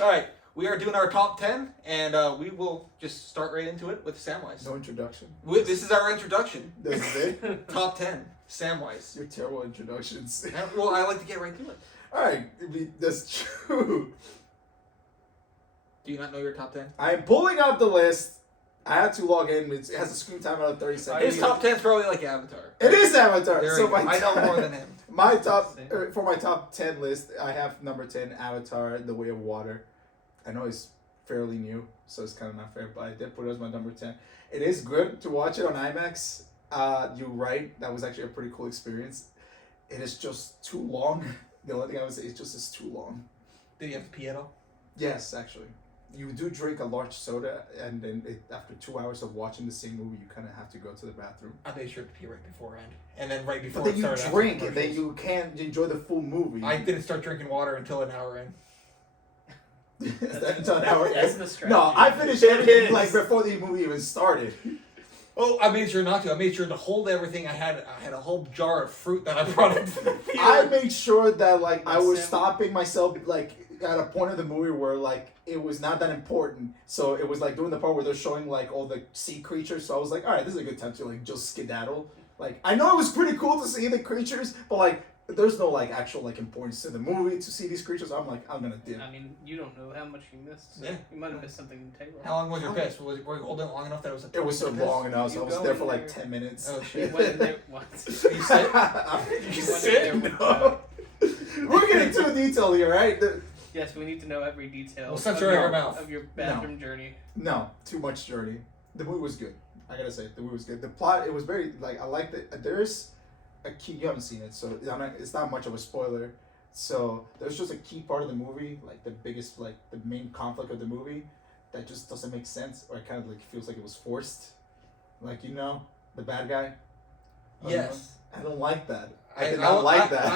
All right, we are doing our top 10, and we will just start right into it with Samwise. No introduction. This is our introduction. This is it? Top 10, Samwise. Your terrible introductions. Well, I like to get right to it. Alright, that's true. Do you not know your top 10? I'm pulling out the list. I had to log in. It has a screen time out of 30 seconds. His top 10 is probably like Avatar. It is Avatar. There So we go. I know more than him. My top for my top 10 list, I have number 10 Avatar: The Way of Water. I know it's fairly new, so it's kind of not fair, but I did put it as my number 10. It is good to watch it on IMAX. You're right, that was actually a pretty cool experience. It is just too long. The only thing I would say is just it's too long. Did you have to pee at all? Yes, actually. You do drink a large soda, and then after 2 hours of watching the same movie, you kind of have to go to the bathroom. I made sure to pee right beforehand, and then right before. But then you it started drink, after and then you can't enjoy the full movie. I didn't start drinking water until an hour in. That's an hour. That's the strategy. No, I finished everything like before the movie even started. Oh, I made sure not to. I made sure to hold everything. I had a whole jar of fruit that I brought into the theater. I made sure that like I was Sam- stopping myself like at a point of the movie where like it was not that important. So it was like doing the part where they're showing like all the sea creatures. So I was like, all right, this is a good time to like just skedaddle. Like I know it was pretty cool to see the creatures, but like there's no like actual like importance to the movie to see these creatures. I'm gonna dip. I mean, you don't know how much you missed. So Yeah. You might have missed something integral. How long was your piss? Were you holding it long enough that it was a It was so piss? long enough, so You I was go there in for like there. 10 minutes. Oh You shit. went in there once. You sit? You went sit? in there with, No. We're getting too detailed here, right? Yes, we need to know every detail Well, censor your mouth. of your bathroom journey. No, too much journey. The movie was good. I gotta say, the movie was good. The plot, it was very, like, I liked it. There's a key, you haven't seen it, so it's not much of a spoiler. So, there's just a key part of the movie, like, the biggest, like, the main conflict of the movie that just doesn't make sense, or it kind of, like, feels like it was forced. Like, the bad guy. Yes. I don't like that. I I did not like that.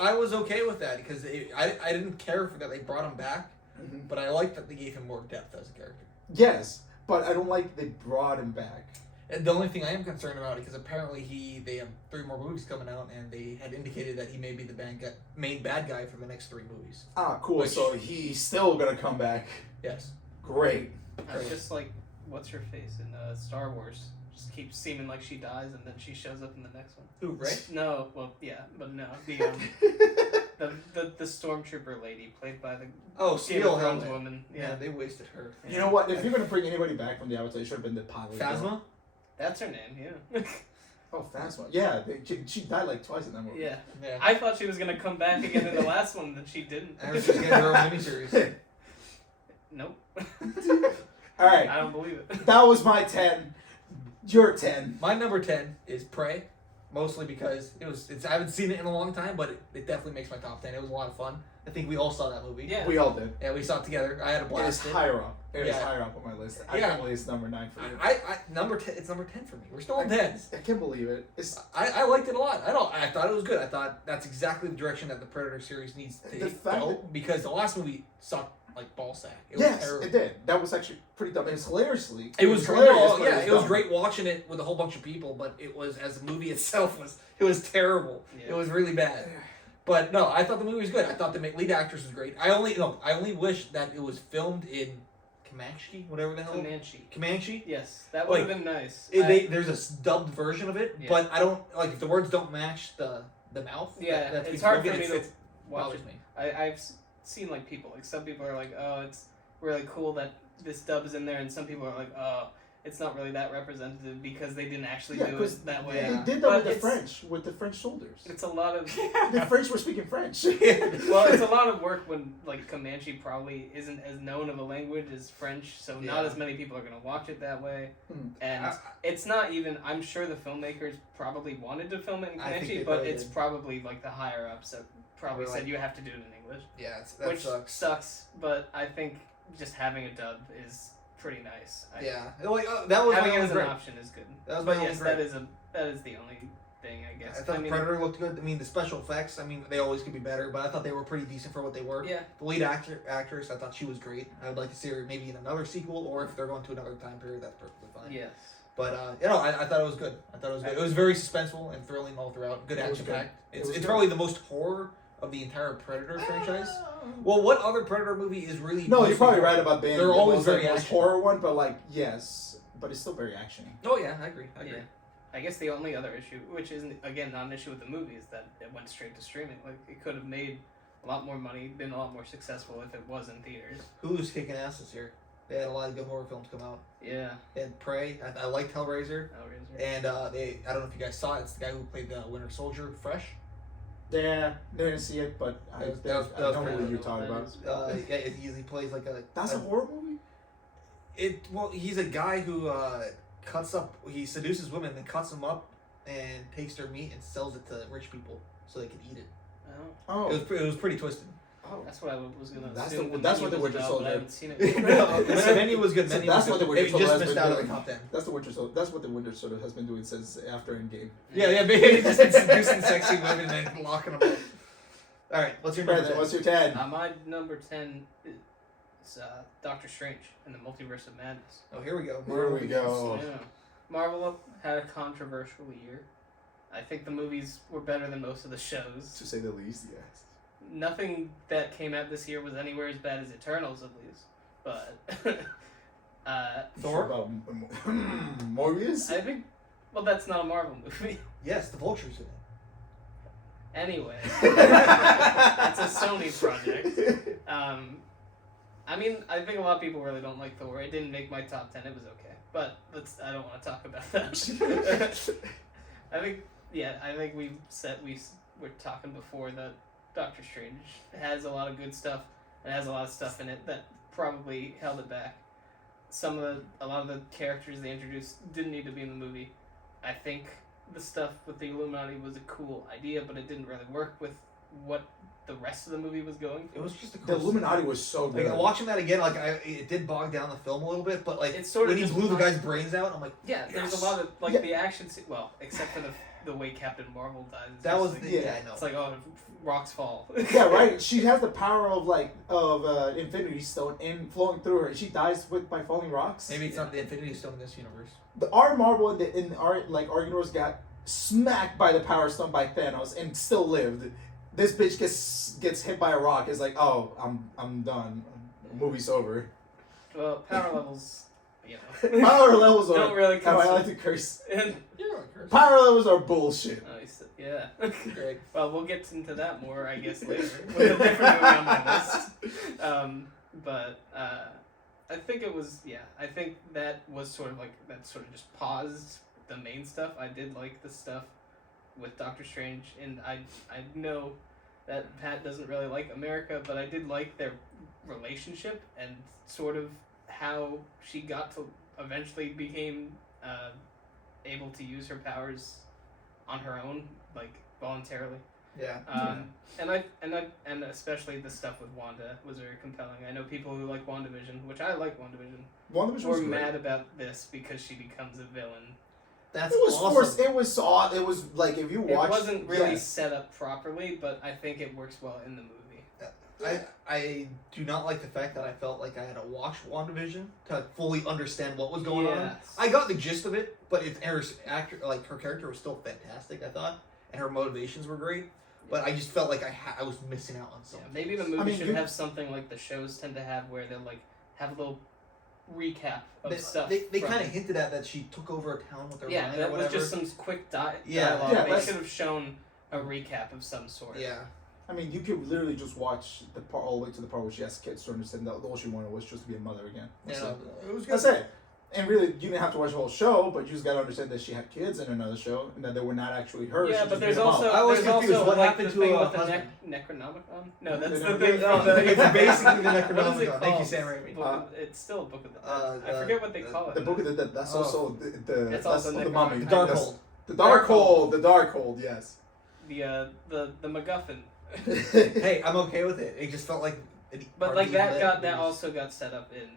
I was okay with that because I didn't care for that they brought him back, Mhm. but I liked that they gave him more depth as a character. Yes, but I don't like they brought him back. And the only thing I am concerned about, because apparently they have 3 more movies coming out, and they had indicated that he may be the main bad guy for the next 3 movies. Ah, cool. Which- So he's still gonna come back. Yes. Great. Just like, what's her face in Star Wars? Just keeps seeming like she dies and then she shows up in the next one. Ooh, right? No, well, yeah, but no. The stormtrooper lady played by the Oh, Game Steel of Thrones Helmet. woman. Yeah, Yeah, they wasted her. You know what? If you're gonna bring anybody back from the Avatar, it should have been the pilot. Phasma? that's her name. Yeah. Oh, Phasma. Yeah, she died like twice in that movie. Yeah. Yeah. I thought she was gonna come back again in the last one, but she didn't. I heard she's getting her own miniseries. Nope. All right, I don't believe it. that was my 10. Your 10. My number 10 is Prey, mostly because I haven't seen it in a long time, but it definitely makes my top 10. It was a lot of fun. I think we all saw that movie. Yeah. We all did. Yeah, we saw it together. I had a It is blast. higher up. It is Yeah. higher up on my list. I Yeah. can't believe it's number 9 for you. I number 10. It's number 10 for me. We're still on 10s. I can't believe it. It's I liked it a lot. I thought it was good. I thought that's exactly the direction that the Predator series needs to The fact go, that- because the last movie sucked like ballsack. It was yes, terrible. it did. That was actually pretty dumb. It was hilariously. It was great. hilarious. No, but yeah, it was dumb. great watching it with a whole bunch of people, but it was, as the movie itself was terrible. Yeah. It was really bad. But no, I thought the movie was good. I thought the lead actress was great. I only wish that it was filmed in Comanche, whatever the hell. Comanche. Comanche. Yes, that would have Like, been nice. There's a dubbed version of it, Yeah. but I don't like if the words don't match the mouth. Yeah, that's it's being hard for spoken, me to it watch bothers it. me. I've seen like people, like some people are like, oh, it's really cool that this dub is in there, and some people are like, oh, it's not really that representative because they didn't actually Yeah, do 'cause it that way. Yeah. They did that But with the French soldiers. It's a lot of The French were speaking French. well, it's a lot of work when like Comanche probably isn't as known of a language as French, so not Yeah. as many people are gonna watch it that way. Hmm. And it's not even. I'm sure the filmmakers probably wanted to film it in I think Comanche, they but probably it's did. probably like the higher ups that probably Were said like- you have to do it in English, Yeah, that which sucks. But I think just having a dub is pretty nice. Yeah, like that was Having my it only as an gripe. option is good. That was my But only yes, gripe. that is the only thing I guess. I thought Predator looked good. I mean, the special effects. I mean, they always could be better, but I thought they were pretty decent for what they were. Yeah. The lead actress, I thought she was great. I would like to see her maybe in another sequel, or if they're going to another time period, that's perfectly fine. Yes. But I thought it was good. I thought it was good. It was very suspenseful and thrilling all throughout. Good It was action good. packed. It It's was it's good. probably the most horror of the entire Predator franchise. Well, what other Predator movie is really? No, you're mostly probably horror? right about being They're the always most, very most action. horror one, but like yes, but it's still very actiony. Oh yeah, I agree. Yeah. I guess the only other issue, which isn't again not an issue with the movie, is that it went straight to streaming. Like it could have made a lot more money, been a lot more successful if it was in theaters. Hulu's kicking ass this year. They had a lot of good horror films come out. Yeah. They had Prey. I liked Hellraiser. Hellraiser. And I don't know if you guys saw it. It's the guy who played the Winter Soldier, Fresh. Yeah, didn't see it, but I That was know pretty what you're good. talking about. Yeah, he plays like a. That's a horror movie. Well, he's a guy who cuts up. He seduces women, then cuts them up, and takes their meat and sells it to rich people so they can eat it. Oh, Oh, It was pretty twisted. oh. that's what I was gonna. That's assume the- that's what the menu was Winter about, Soldier- but I haven't seen it. No, the menu was good. So Menu that's was what the good. Winter It Soldier just has missed been out of the doing. top 10. That's what the Winter Soldier has been doing since after Endgame. Yeah, maybe just seducing sexy women and then locking them up. All right, what's your number? Brandon, 10? what's your 10? My number 10 is Doctor Strange and the Multiverse of Madness. Oh, here we go. Here we go. Yeah. Marvel had a controversial year. I think the movies were better than most of the shows. To say the least, yes. Nothing that came out this year was anywhere as bad as Eternals, at least. But Thor? About Morbius? I think, well, that's not a Marvel movie. Yes, the Vulture's in it. Anyway, it's a Sony project. I mean, I think a lot of people really don't like Thor. It didn't make my top 10. It was okay, but I don't want to talk about that. I think we were talking before that Doctor Strange has a lot of good stuff and has a lot of stuff in it that probably held it back. A lot of the characters they introduced didn't need to be in the movie. I think the stuff with the Illuminati was a cool idea, but it didn't really work with what the rest of the movie was going for. It was just a The Illuminati was so good. Like watching that again, it did bog down the film a little bit, but like It's sort of when he just blew the like- guy's brains out, I'm like, Yeah, there's Yes. a lot of like Yeah. the action. Well, except for the way Captain Marvel dies. It's that just was like, the yeah. no. It's like rocks fall. Yeah, right. She has the power of Infinity Stone and flowing through her. She dies by falling rocks. Maybe it's not the Infinity Stone in this universe. Our Marvel in our universe got smacked by the Power Stone by Thanos and still lived. This bitch gets hit by a rock. It's like, oh, I'm done. Movie's over. Well, power levels, you know, Power levels don't are. really How I consider. like to curse. And, Power levels are bullshit. yeah. Great. Well, we'll get into that more, I guess, later with a different movie on my list. But I think it was, yeah. I think that was sort of just paused the main stuff. I did like the stuff with Doctor Strange, and I know that Pat doesn't really like America, but I did like their relationship and sort of how she got to eventually became able to use her powers on her own, like voluntarily. Yeah. And especially the stuff with Wanda was very compelling. I know people who like WandaVision, which I like WandaVision, WandaVision were was great. mad about this because she becomes a villain. That's It was awesome. forced. It was like if you watch. It wasn't really yes. set up properly, but I think it works well in the movie. I do not like the fact that I felt like I had to watch WandaVision to fully understand what was going on. Yes. I got the gist of it, but her character was still fantastic, I thought, and her motivations were great. But I just felt like I was missing out on Yeah, something. maybe the movie I mean, should you- have something like the shows tend to have, where they'll like have a little recap of They, stuff. they from- kind of hinted at that she took over a town with her yeah, mind that or was whatever. just some quick Yeah, dialogue. yeah, They that's- should have shown a recap of some sort. Yeah. I mean, you could literally just watch the part all the way to the part where she has kids to understand that all she wanted was just to be a mother again. That's Yeah, it. it was good. That's it. And really, you didn't have to watch the whole show, but you just got to understand that she had kids in another show and that they were not actually her. Yeah, she but just there's made them also up. I was there's confused. also What like happened the to thing a with the husband? Necronomicon. No, that's No, the thing. it's basically the What is it Necronomicon. called? Thank you, Sam Raimi. Book of- it's still a book of the Dead. I the- forget what they call it. The Book of the Dead. That's Oh. also the It's that's also the mummy. Necronomicon. Dark That's- Hold. The Darkhold. The Darkhold. Yes. The MacGuffin. Hey, I'm okay with it. It just felt like. But like that was- also got set up in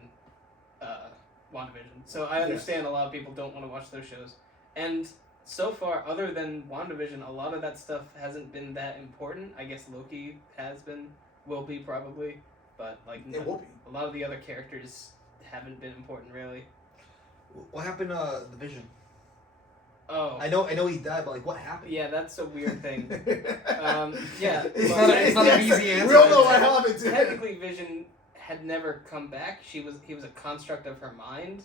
WandaVision. So I understand a lot of people don't want to watch those shows. And so far, other than WandaVision, a lot of that stuff hasn't been that important. I guess Loki has been, will be probably, but like It will be. a lot of the other characters haven't been important really. What happened to the Vision? Oh. I know he died, but like, what happened? Yeah, that's a weird thing. Yeah. It's not an easy answer. We all know what happened. Technically, Vision had never come back. He was a construct of her mind,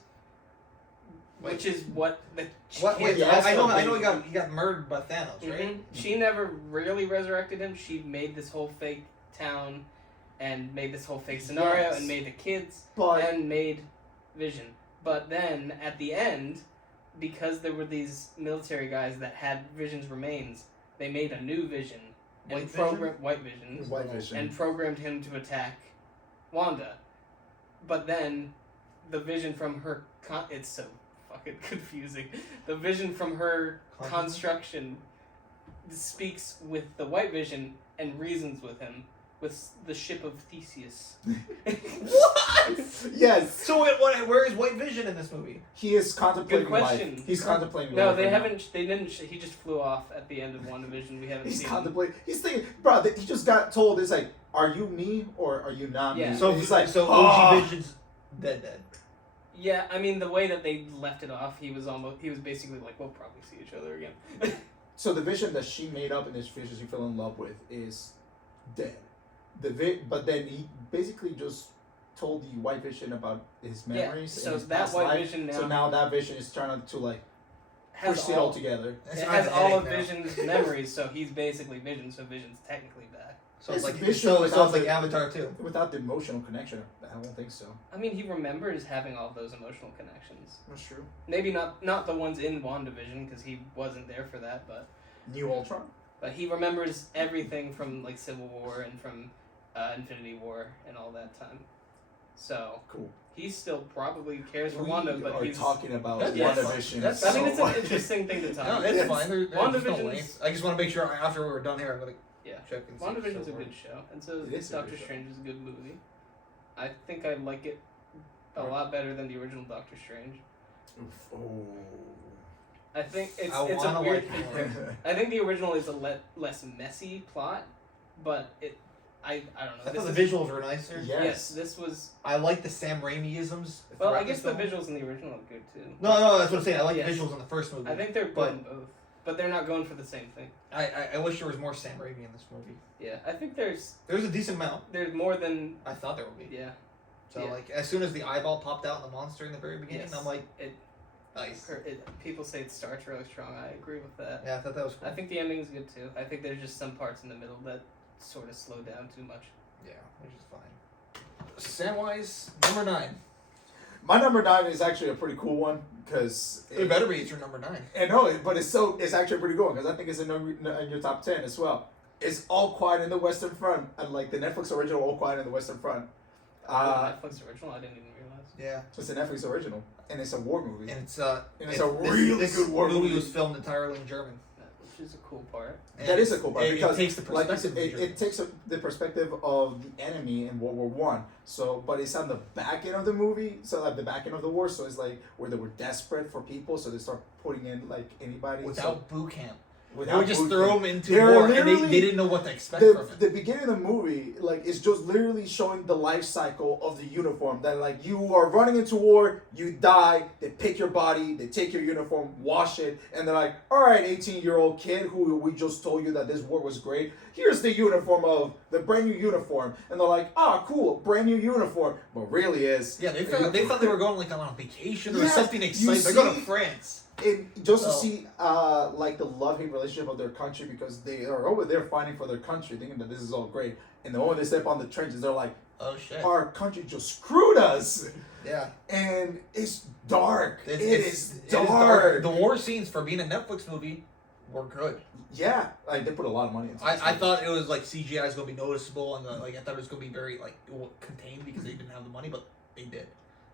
which is what the What? Wait, Yeah, I know so he got murdered by Thanos, right? Mhm. She never really resurrected him. She made this whole fake town, and made this whole fake scenario, Yes. and made the kids, But and made Vision. But then at the end, because there were these military guys that had Vision's remains, they made a new Vision and White Vision? White Vision, White Vision. and programmed him to attack Wanda. But then the Vision from her it's so fucking confusing. The Vision from her construction speaks with the White Vision and reasons with him with the ship of Theseus. What? yes, So where is White Vision in this movie? he is contemplating Good question. life. He's contemplating No, life they right now. haven't. They didn't. He just flew off at the end of WandaVision. We haven't He's seen. contemplating. He's thinking, bro. He just got told. It's like, are you me or are you not Yeah. me? So And he's like, so "Ah." OG Vision's dead. Yeah, I mean the way that they left it off, he was basically like, we'll probably see each other again. So the Vision that she made up in this Vision she fell in love with is dead. But then he basically just told the White Vision about his memories. so and his that past White life. Vision now So now that Vision is trying to like has push it all together. That's It kind has of a all of headache now. Vision's memories, so he's basically Vision. So Vision's technically back. So it's It's like Vision so without it's like the- Avatar too. Without the emotional connection, I don't think so. I mean, he remembers having all those emotional connections. That's true. Maybe not the ones in WandaVision because he wasn't there for that, but New Ultron. he remembers everything from like Civil War and from Infinity War and all that time. So Cool. he still probably cares for We Wanda, but are he's. talking about That's- WandaVision. that's- I think it's so an much. interesting thing to talk No, about. it's Yes. fine. There's no WandaVision's- length. I just want to make sure after we're done here, I'm gonna Yeah. check and see. WandaVision's a so good show, and so It is a Doctor good show. Strange is a good movie. I think I like it a lot better than the original Doctor Strange. Oof. Oh. I think it's I a wanna weird. like more. I think the original is a less messy plot, but I don't know. I This thought the is- visuals were nicer. Yeah. Yes, this was. I like the Sam Raimi-isms. Well, I throughout guess the film. visuals in the original are good too. No, that's what I'm saying. I like Yes. the visuals in the first movie. I think they're good But- in both, but they're not going for the same thing. I wish there was more Sam Raimi in this movie. Yeah, I think there's There's a decent amount. more than I thought there would be. yeah. So Yeah. like as soon as the eyeball popped out in the monster in the very beginning, Yes. I'm like, It, nice. people say it starts really strong. I agree with that. Yeah, I thought that was cool. I think the ending is good too. I think there's just some parts in the middle that sort of slow down too much. Yeah, which is fine. Samwise number 9. My number 9 is actually a pretty cool one because It better be. It's your number 9. I know it, but it's actually pretty good because I think it's in your top 10 as well. It's All Quiet in the Western Front, and like the Netflix original All Quiet in the Western Front. Netflix original. I didn't even realize. Yeah, It's a Netflix original, and it's a war movie. and it's it's a really this good war movie movie. was filmed entirely in German. Which is a cool part. And That is a cool part it because takes the like perspective. of the it Germans. takes the perspective of the enemy in World War One. So, but it's on the back end of the movie. So, like the back end of the war. So it's like where they were desperate for people. So they start putting in like anybody. without boot camp. so, They would just boot throw camp. them into They're war, and literally- they didn't know what to expect from it. The beginning of the movie, like, is just literally showing the life cycle of the uniform. That like you are running into war, you die, they pick your body, they take your uniform, wash it, and they're like, all right, 18-year-old kid who we just told you that this war was great. Here's the uniform of the brand new uniform, and they're like, ah, cool, brand new uniform, but really is Yeah, they thought they were going like on a vacation or Yes, something you exciting. They're going to see- France. just to So- see like the love-hate relationship of their country because they are over there fighting for their country, thinking that this is all great, and the moment they step on the trenches, they're like, Oh shit. our country just screwed us. Yeah. And it's dark. It is is dark. The war scenes for being a Netflix movie were good. Yeah, like they put a lot of money into this I movie. thought it was like CGI is gonna be noticeable and like I thought it was gonna be very like contained because they didn't have the money, but they did.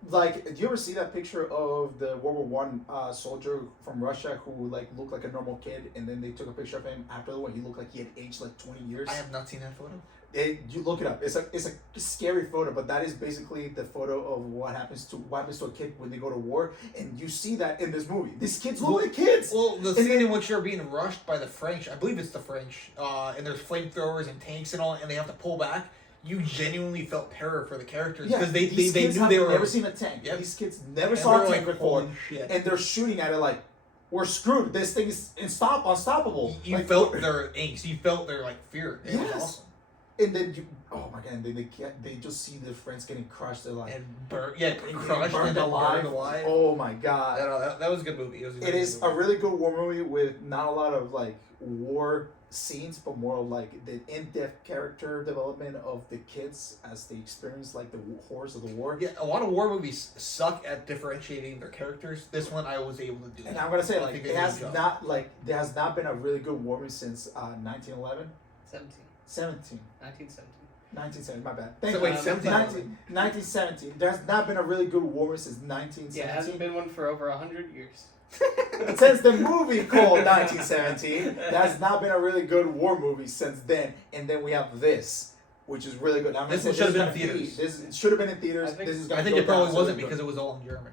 Like, do you ever see that picture of the World War One soldier from Russia who like looked like a normal kid, and then they took a picture of him after the war? He looked like he had aged like 20 years. I have not seen that photo. You look it up. It's a scary photo, but that is basically the photo of what happens to a kid when they go to war, and you see that in this movie. These kids look like kids. Well, the And scene then- in which they're being rushed by the French, I believe it's the French, and there's flamethrowers and tanks and all, and they have to pull back. You genuinely felt terror for the characters because they these kids knew have they were never seen a tank. Yep. These kids never and saw they're a tank like, before, holy shit. and they're shooting at it like, we're screwed. This thing is unstoppable. You Like, felt their angst. You felt their like fear. It was Yes. awesome. and then oh my god, and then they just see their friends getting crushed. They're like, And crushed burned and then alive. burned alive. Oh my god. I don't know, that was a good movie. It was. It is a really good war movie with not a lot of like war scenes, but more of like the in-depth character development of the kids as they experience like the horrors of the war. Yeah, a lot of war movies suck at differentiating their characters. This one I was able to do. And that. I'm gonna say I like think they it did a has good job. not like there has not been a really good war movie since 1911, 17. 17, 1917. 1970. My bad. Thank So you. wait, 17. 1917. There has not been a really good war movie since Yeah, it hasn't 1917. been one for over 100 years. Since the movie called 1917, there has not been a really good war movie since then. And then we have this, which is really good. I'm gonna This say one should have been is in gonna be- theaters. This should have been in theaters. I think- This is I gonna think go it probably down wasn't really because good. it was all in German.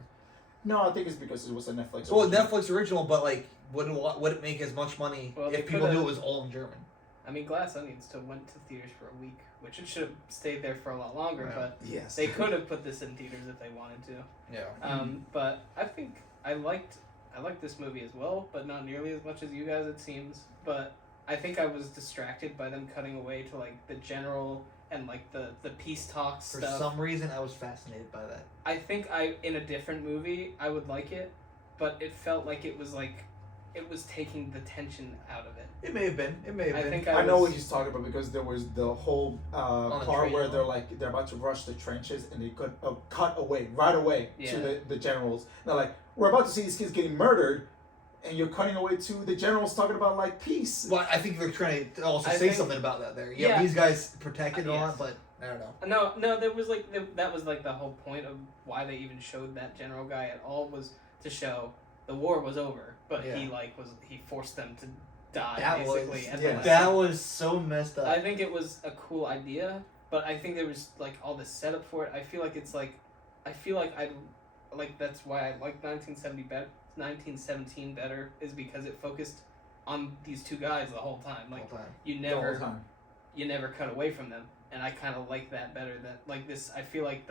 No, I think it's because it was a Netflix. Well, original. Netflix original, but like, would it make as much money Well, they if people coulda- knew it was all in German? I mean, Glass Onion still went to theaters for a week, which it should have stayed there for a lot longer, Yeah. but Yes. they could have put this in theaters if they wanted to. Yeah. But I think I liked this movie as well, but not nearly as much as you guys, it seems. But I think I was distracted by them cutting away to like the general and like the peace talk For stuff. some reason, I was fascinated by that. I think in a different movie I would like it, but it felt like it was taking the tension out of it. It may have been. It may have I been. think I know what was- he's talking about because there was the whole the part train, where huh? they're about to rush the trenches and they cut away right away Yeah. to the generals. They're like, we're about to see these kids getting murdered, and you're cutting away to the generals talking about like peace. Well, I think they're trying to also I say think- something about that there. Yeah. These guys protected and all Yes. that, but I don't know. No, there was like that was like the whole point of why they even showed that general guy at all was to show the war was over, but Yeah. he forced them to die That basically. was at yeah. the last that was so messed up. I think it was a cool idea, but I think there was like all the setup for it. I feel like that's why I like 1917 better is because it focused on these two guys the whole time. Like Whole time. you The whole never time. cut away from them, and I kind of like that better. That like this, I feel like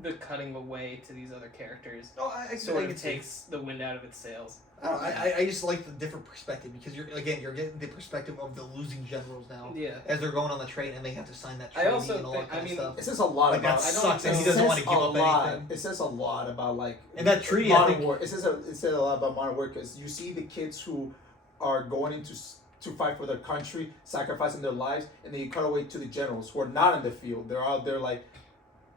the cutting away to these other characters Oh, I sort could of see. takes the wind out of its sails. I don't know, I just like the different perspective because you're getting the perspective of the losing generals now Yeah. as they're going on the train and they have to sign that I treaty also and all think- that kind I mean, of stuff. It says a lot Like about. that I don't sucks, and he know. doesn't It want to says give a up lot. anything. It says a lot about like And that treaty, I modern think, war. It says a lot about modern war because you see the kids who are going into to fight for their country, sacrificing their lives, and then you cut away to the generals who are not in the field. They're out there like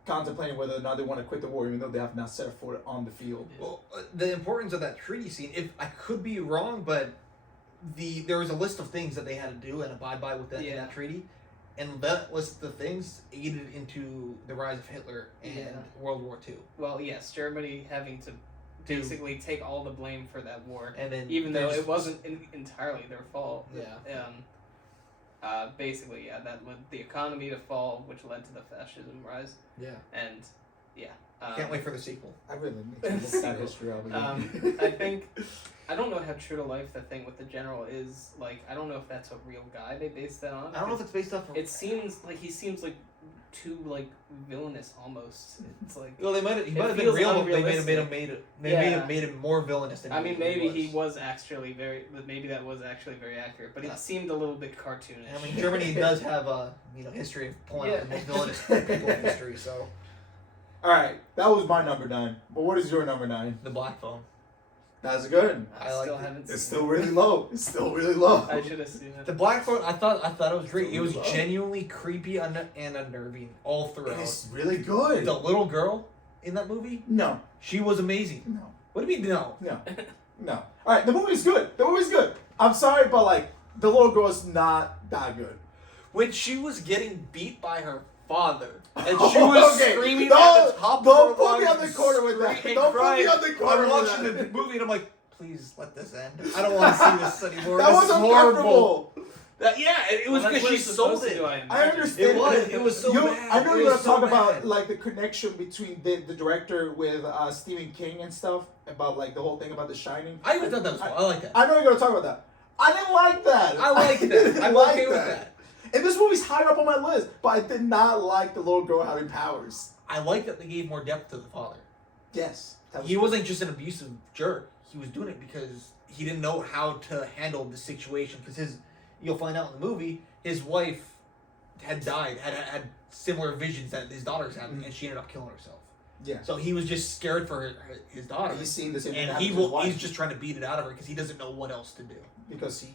contemplating whether or not they want to quit the war, even though they have not set foot on the field. well, the importance of that treaty scene. If I could be wrong, but there was a list of things that they had to do and abide by with that in Yeah. that treaty, and that list of things aided into the rise of Hitler and Yeah. World War II. Well, yes, Germany having to basically take all the blame for that war, And then even though there's- it wasn't entirely their fault. Yeah. Basically, yeah, that led the economy to fall, which led to the fascism rise, Yeah. and yeah. Can't wait for the sequel. I really need to look that history up again. I think I don't know how true to life the thing with the general is. Like, I don't know if that's a real guy they based that on. I don't know if it's based off. It seems like he seems like too like villainous almost. It's like Well, he might have been feels real. But they unrealistic. made him more villainous than I mean, he maybe was. he was actually maybe that was actually very accurate, but it seemed a little bit cartoonish. I mean, Germany does have a history of pulling out the most villainous people in history. So All right, that was my number 9. But what is your number 9? the Black Phone. That's good. I I like still it. haven't seen It's still really low. It's still really low. I should have seen it. The Black Phone. I thought it was great. It was Love. genuinely creepy and unnerving all throughout. It's really good. The little girl in that movie, No, she was amazing. no, What do you mean no? no, no. All right, the movie's good. The movie's good. I'm sorry, but like the little girl's not that good. When she was getting beat by her father, and she Oh, was okay. screaming Don't- at the top don't of her put me lungs on the corner with that. screaming, Don't put me crying. on the corner I'm with watching that. the movie and I'm like, please let this end. I don't want to see this anymore. That this was is horrible. uncomfortable. It was Well, that's because what she it's supposed sold to it. do, I imagine. understand. It was so You- bad. I know It you're was gonna talk so about bad. like the connection between the director with Stephen King and stuff about like the whole thing about The Shining. I even thought that was cool. I like that. I know you're gonna talk about that. I didn't like that. I like that. didn't I'm like okay with that. And this movie's higher up on my list, but I did not like the little girl having powers. I like that they gave more depth to the father. Yes. That was he good. wasn't just an abusive jerk. He was doing it because he didn't know how to handle the situation. Because you'll find out in the movie, his wife had died, had similar visions that his daughter's having, and she ended up killing herself. Yeah. So he was just scared for his daughter, He's seen the same thing and happen to his wife he's just trying to beat it out of her because he doesn't know what else to do. because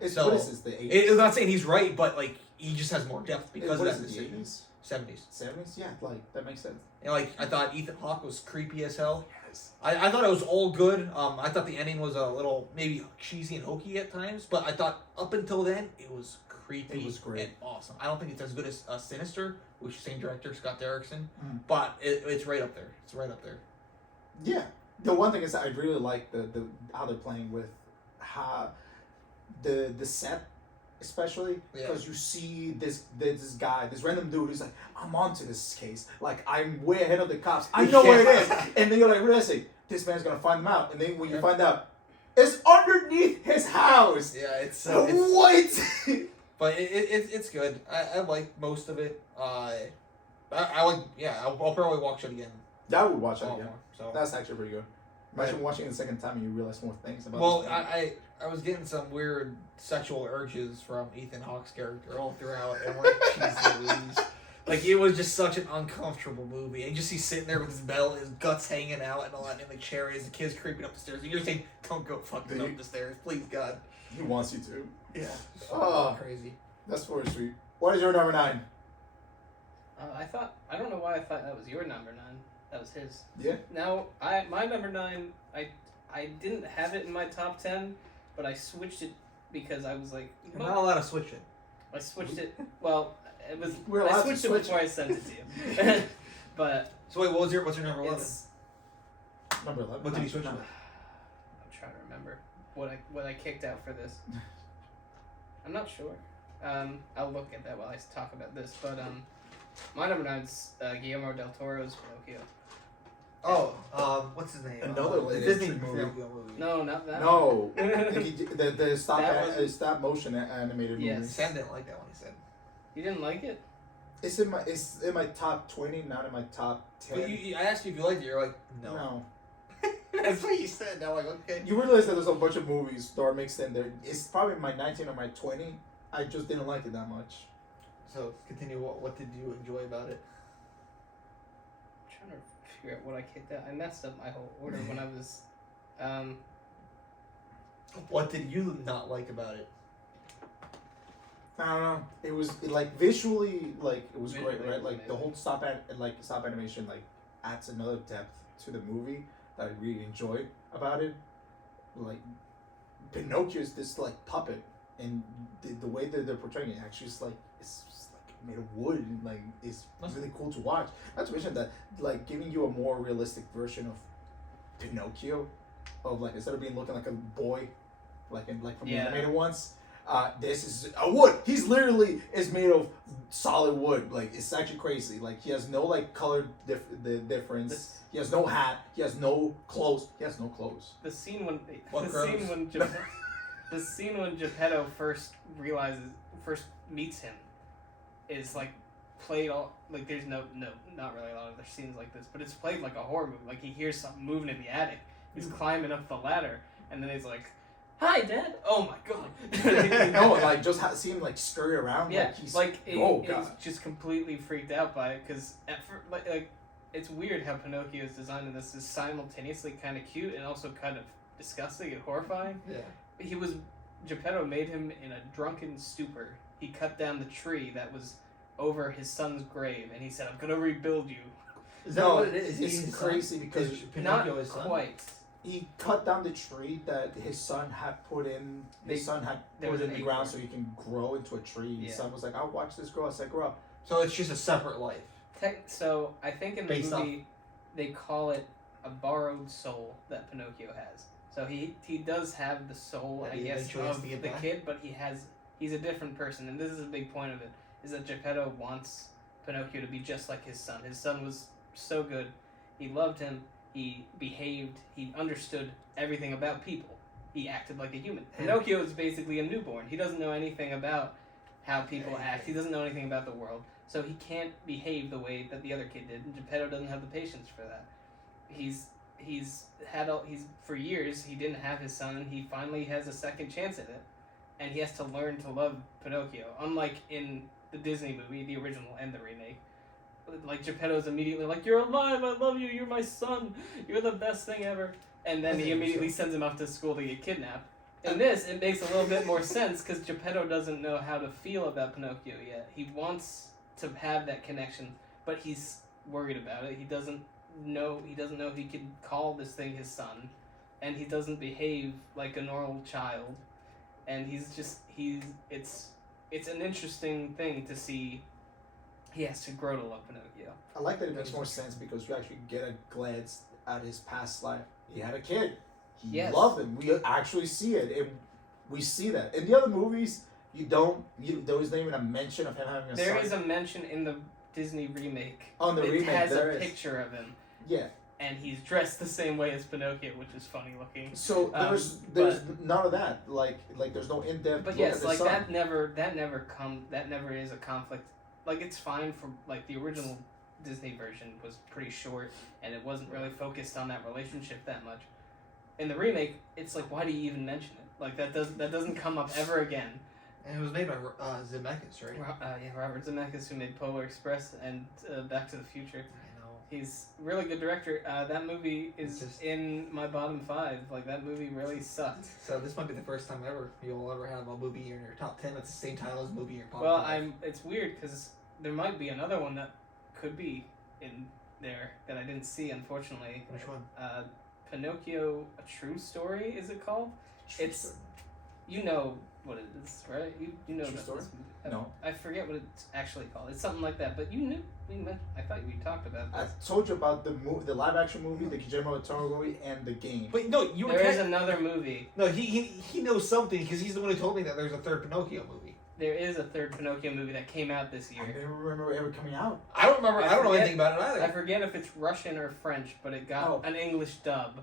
it's So, what is this, the 80s? I'm not saying he's right, but like he just has more depth because What of is that it, the decision. 80s? 70s. 70s? Yeah, like that makes sense. And like I thought Ethan Hawke was creepy as hell. Yes. I thought it was all good. I thought the ending was a little maybe cheesy and hokey at times, but I thought up until then it was creepy. It was great. And awesome. I don't think it's as good as Sinister, which is same director Scott Derrickson, Mhm. but it's right up there. It's right up there. Yeah. The one thing is that I really like the how they're playing with how the set, especially Yeah. because you see this guy, this random dude who's like, I'm onto this case, like I'm way ahead of the cops, I know where it is, and then you're like realizing this man's gonna find them out, and then when you Yeah. find out it's underneath his house. Yeah, it's What? but it's good. I like most of it. I like I'll probably watch it again. I would watch a that lot again. more, so. That's actually pretty good. Imagine watching it the second time and you realize more things about. Well, this movie. I was getting some weird sexual urges from Ethan Hawke's character all throughout, and I'm like, jeez Louise. Like, it was just such an uncomfortable movie. And just he's sitting there with his belt, his guts hanging out, and all that in the chair as the kid's creeping up the stairs. And you're saying, don't go fucking up the stairs, please, God. He wants you to. Yeah. Oh. Crazy. That's for sweet. What is your number 9? I don't know why I thought that was your number 9. That was his. Yeah. Now, my number 9, I didn't have it in my top 10, but I switched it because I was like, You're not allowed to switch it. I switched it. Well, it was. We're I allowed to switched it switch before it. I sent it to you. But So wait, what's your number 11? it's. Number 11. What did you switch No. with? I'm trying to remember what I kicked out for this. I'm not sure. I'll look at that while I talk about this. But my number 9's Guillermo del Toro's Pinocchio. Oh, what's his name? Another the late Disney entry movie. movie. No, not that. No. one. the That was- stop motion animated movie. Yes. Sam didn't like that one, he said. You didn't like it? It's in my top 20, not in my top 10. But I asked you if you liked it, you're like, no. No. That's what you said. Now, like, okay. You realize that there's a bunch of movies that are mixed in there. It's probably my 19 or my 20. I just didn't like it that much. So, continue. What did you enjoy about it? I'm trying to figure out what I kicked out. I messed up my whole order when I was. What did you not like about it? I don't know. It was like visually, like it was great, Visually right? Like the amazing. whole stop animation, like adds another depth to the movie that I really enjoyed about it. Like Pinocchio is this like puppet, and the way that they're portraying it actually is like it's just, like made of wood, and like it's really cool to watch. Not to mention that like giving you a more realistic version of Pinocchio, of like instead of being looking like a boy, like from the Yeah. animated ones. This is a wood. He's literally is made of solid wood. Like it's actually crazy. Like he has no like color the difference. This, He has no hat. He has no clothes. He has no clothes. the scene when What the scene when Geppetto first meets him is like played all like there's no not really a lot of other scenes like this, but it's played like a horror movie. Like he hears something moving in the attic. He's climbing up the ladder, and then he's like, "Hi, Dad! Oh my God!" No, like just see him like scurry around. Yeah, like he's he's God. just completely freaked out by it because at first, like it's weird how Pinocchio is designed in this is simultaneously kind of cute and also kind of disgusting and horrifying. Yeah. Geppetto made him in a drunken stupor. He cut down the tree that was over his son's grave, and he said, "I'm gonna rebuild you." Is that No, what it is? it's His crazy son? because Is Pinocchio Not his son? quite. He cut down the tree that his son had put in. His son had there put was in an the ground acorn. so he can grow into a tree. Yeah. His son was like, "I'll watch this grow as I grow up." So it's just a separate life. So I think in the Based movie they call it a borrowed soul that Pinocchio has. So he does have the soul, That I he guess, eventually has of to the get back? kid, but he's a different person, and this is a big point of it, is that Geppetto wants Pinocchio to be just like his son. His son was so good. He loved him. He behaved. He understood everything about people. He acted like a human. Yeah. Pinocchio is basically a newborn. He doesn't know anything about how people act. He doesn't know anything about the world. So he can't behave the way that the other kid did, and Geppetto doesn't have the patience for that. he's for years he didn't have his son, and he finally has a second chance at it, and he has to learn to love Pinocchio. Unlike in the Disney movie, the original and the remake, like Geppetto's immediately like, "You're alive, I love you, you're my son, you're the best thing ever," and then he immediately sends him off to school to get kidnapped. In this, it makes a little bit more sense because Geppetto doesn't know how to feel about Pinocchio yet. He wants to have that connection, but he's worried about it. He doesn't know if he can call this thing his son, and he doesn't behave like a normal child, and it's an interesting thing to see. He has to grow to love Pinocchio. I like that it makes more sense because you actually get a glance at his past life. He had a kid. He Yes. loved him. We actually see it, and we see that in the other movies. There isn't even a mention of him having a son. There is a mention in the Disney remake. On the it remake, has there a is. picture of him, Yeah. and he's dressed the same way as Pinocchio, which is funny looking. So there's none of that. Like there's no in depth. But yes, like that never is a conflict. Like it's fine for like the original Disney version was pretty short and it wasn't really focused on that relationship that much. In the remake, it's like, why do you even mention it? Like that doesn't come up ever again. And it was made by Zemeckis, right? Robert Zemeckis, who made Polar Express and Back to the Future. I know. He's a really good director. That movie is Just- in my bottom 5. Like that movie really sucked. So this might be the first time you'll ever have a movie in your top 10 that's the same title as movie in your top Well, 5. it's weird because there might be another one that could be in there that I didn't see, unfortunately. Which one? Pinocchio: A True Story, is it called? It's you know what it is, right? You know True about Story? this movie. No. I forget what it's actually called. It's something like that. But you knew. I thought we talked about I this. told you about the live action movie, the Guillermo del Toro movie, and the game. But no, you were There is another movie. No, he knows something because he's the one who told me that there's a third Pinocchio movie. There is a third Pinocchio movie that came out this I year. never remember it ever coming out. I don't remember. I don't know forget- anything about it either. I forget if it's Russian or French, but it got Oh. an English dub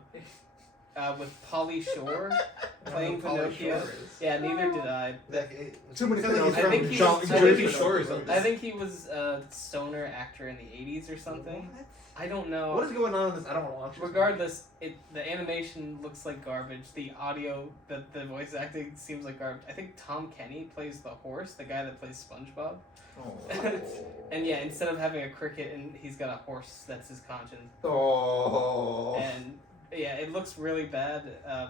with Pauly Shore I don't know playing who Pauly Pinocchio. Shore is. Yeah, neither did I. Too many Sounds like Pinocchios. he's I think from he's- John- I Jersey think he's- Shore or something. I think he was a stoner actor in the 80s or something. What? I don't know. What is going on in this? I don't want to watch this. Regardless, the animation looks like garbage. The audio, the voice acting seems like garbage. I think Tom Kenny plays the horse, the guy that plays SpongeBob. And yeah, instead of having a cricket, and he's got a horse that's his conscience. Oh. And yeah, it looks really bad,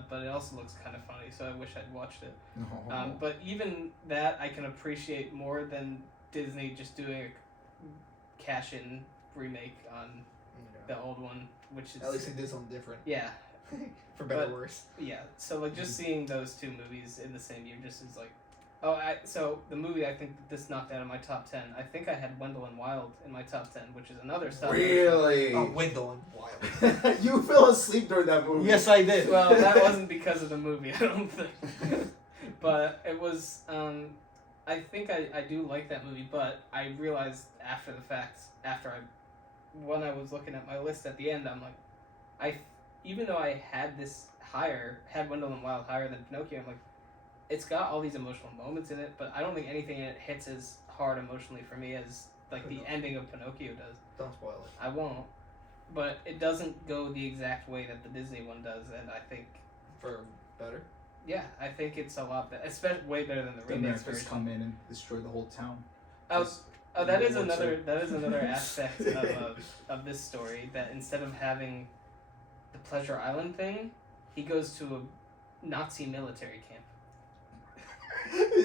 but it also looks kind of funny. So I wish I'd watched it. No. But even that, I can appreciate more than Disney just doing a cash-in remake on the old one, which is At least they did something different. yeah. For better But- or worse. Yeah, so like just seeing those two movies in the same year just is like, so the movie I think that this knocked out of my top 10. I think I had Wendell and Wild in my top 10, which is another stop motion. Really? Oh, Wendell and Wild. You fell asleep during that movie. Yes, I did. Well, that wasn't because of the movie, I don't think. But it was. I think I do like that movie, but I realized after the fact, when I was looking at my list at the end, I'm like, even though I had Wendell and Wild higher than Pinocchio, I'm like, it's got all these emotional moments in it, but I don't think anything in it hits as hard emotionally for me as like the ending of Pinocchio does. Don't spoil it. I won't, but it doesn't go the exact way that the Disney one does, and I think, For better. yeah, I think it's a lot better, especially way better than the The remix Americans version. come in and destroy the whole town. Oh, that is World War II. another aspect of this story, that instead of having the Pleasure Island thing, he goes to a Nazi military camp.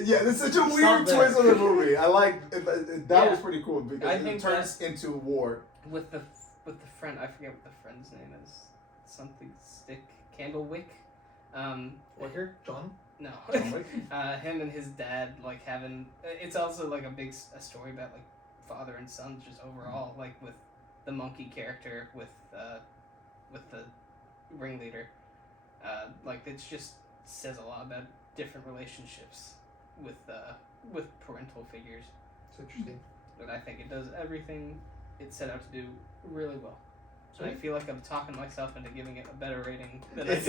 Yeah, that's such a Stop weird that. twist of the movie. I like that. Yeah. Was pretty cool because I think it turns into war. With the friend, I forget what the friend's name is. Something Stick Candlewick. Wicker? John? No. John Wick? Him and his dad like having. It's also like a story about like father and son just overall, like with the monkey character with the ringleader. Like it just says a lot about different relationships with parental figures. It's interesting. But I think it does everything it set out to do really well. And I Sweet. feel like I'm talking myself into giving it a better rating than I It did.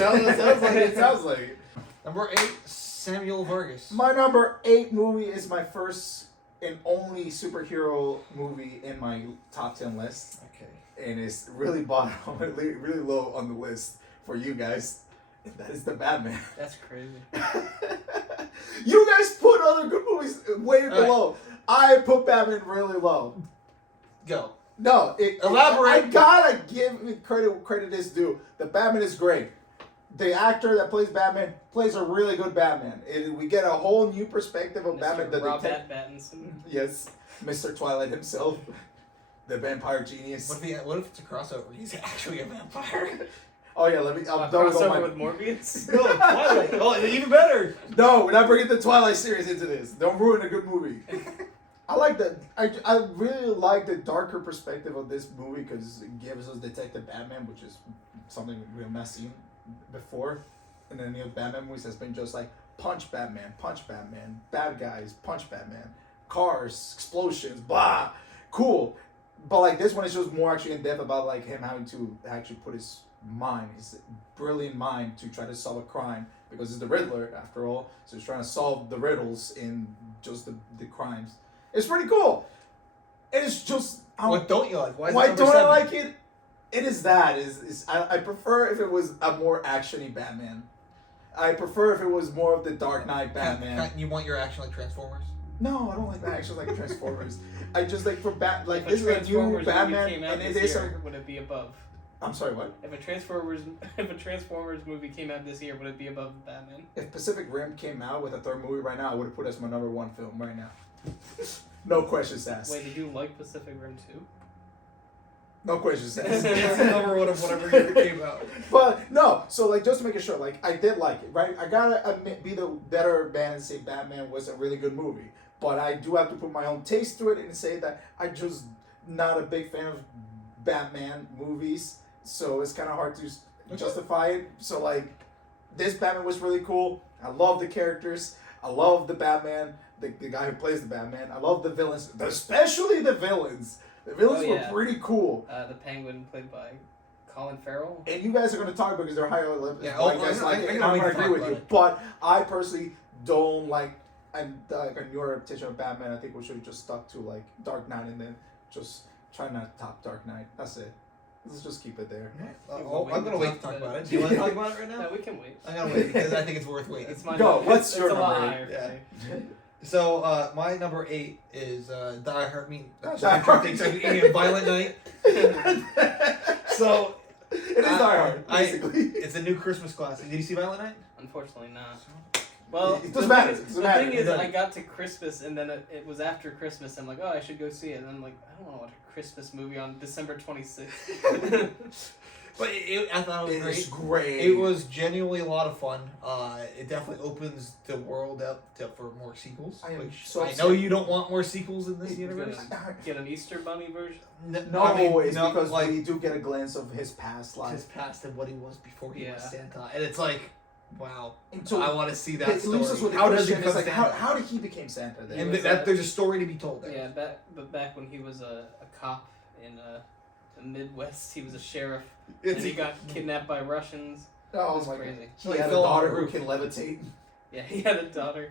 sounds like it. Number 8, Samuel Vargas. My number 8 movie is my first and only superhero movie in my top 10 list. Okay. and it's really bottom, really low on the list for you guys. And that is the Batman. That's crazy. You guys put other good movies way below. I put Batman really low. Go. No, Elaborate. I gotta give credit is due. The Batman is great. The actor that plays Batman plays a really good Batman. We get a whole new perspective of Batman. The Robert Pattinson. Yes, Mr. Twilight himself, the vampire genius. What if it's a crossover? He's actually a vampire. Oh yeah, let me. I'm done with all Crossover my. with Morbius. No, Twilight. Oh, even better. No, we're not bringing the Twilight series into this. Don't ruin a good movie. I like that. I really like the darker perspective of this movie because it gives us Detective Batman, which is something we have not seen before in any of Batman movies. Has been just like punch Batman, bad guys, punch Batman, cars, explosions, blah, cool. But like this one is just more actually in depth about like him having to actually put his brilliant mind to try to solve a crime because it's the Riddler after all. So he's trying to solve the riddles in just the crimes. It's pretty cool. It's just What don't you like? why don't I like it? It is that I prefer if it was a more actiony Batman. I prefer if it was more of the Dark Knight Batman. You want your action like Transformers? No, I don't like the action like Transformers. I just like like If this is a new Transformers Batman, movie came out and it this is. year, would it be above? I'm sorry, what? If a Transformers movie came out this year, would it be above Batman? If Pacific Rim came out with a third movie right now, I would have put it as my number one film right now. No questions asked. Wait, did you like Pacific Rim 2? No questions It's asked. the number one of whatever year it came out. But no, so like just to make it sure, like I did like it, right? I gotta admit, be the better man and say Batman was a really good movie. But I do have to put my own taste to it and say that I just not a big fan of Batman movies, so it's kind of hard to justify it. So like, this Batman was really cool. I love the characters. I love the Batman, the guy who plays the Batman. I love the villains, especially the villains. The villains were pretty cool. The Penguin played by Colin Farrell. And you guys are going to talk because they're higher level. Yeah, I I'm going gonna to agree with about you. it. But I personally don't like, and like on your reputation of Batman, I think we should have just stuck to like Dark Knight and then just try not to top Dark Knight. That's it. Let's just keep it there. I'm gonna wait to talk about it. Do you want to talk about it right now? No, we can wait. I'm gonna wait because I think it's worth waiting. It's my Go, number. what's It's your a lot number higher for Yeah. me. So my number 8 is Die Hard. Die Hard. Violent Night. So It is Die Hard, basically. it's a new Christmas classic. Did you see Violent Night? Unfortunately not. Well, It doesn't the matter. thing It is- doesn't the matter. thing It is, doesn't. I got to Christmas and then it was after Christmas. I'm like, oh, I should go see it. And I'm like, I don't want to watch a Christmas movie on December 26th. But I thought it was It's great. great. It was genuinely a lot of fun. It definitely opens the world up for more sequels. I am which so I know upset. you don't want more sequels in this You're universe. gonna get an Easter Bunny version. No, I mean, it's no, because like we do get a glimpse of his past life. his past and what he was before he was Yeah. Santa, and it's like, wow, And so I want to see that it leaves us story. with the How does he question, become it's like, Santa? how did he become Santa then? And was there's a story to be told there. Yeah, back when he was a cop in the Midwest, he was a sheriff, and he got kidnapped by Russians. It Oh was my crazy. god. He Like, had a fell off daughter the who roof. can levitate. Yeah, he had a daughter.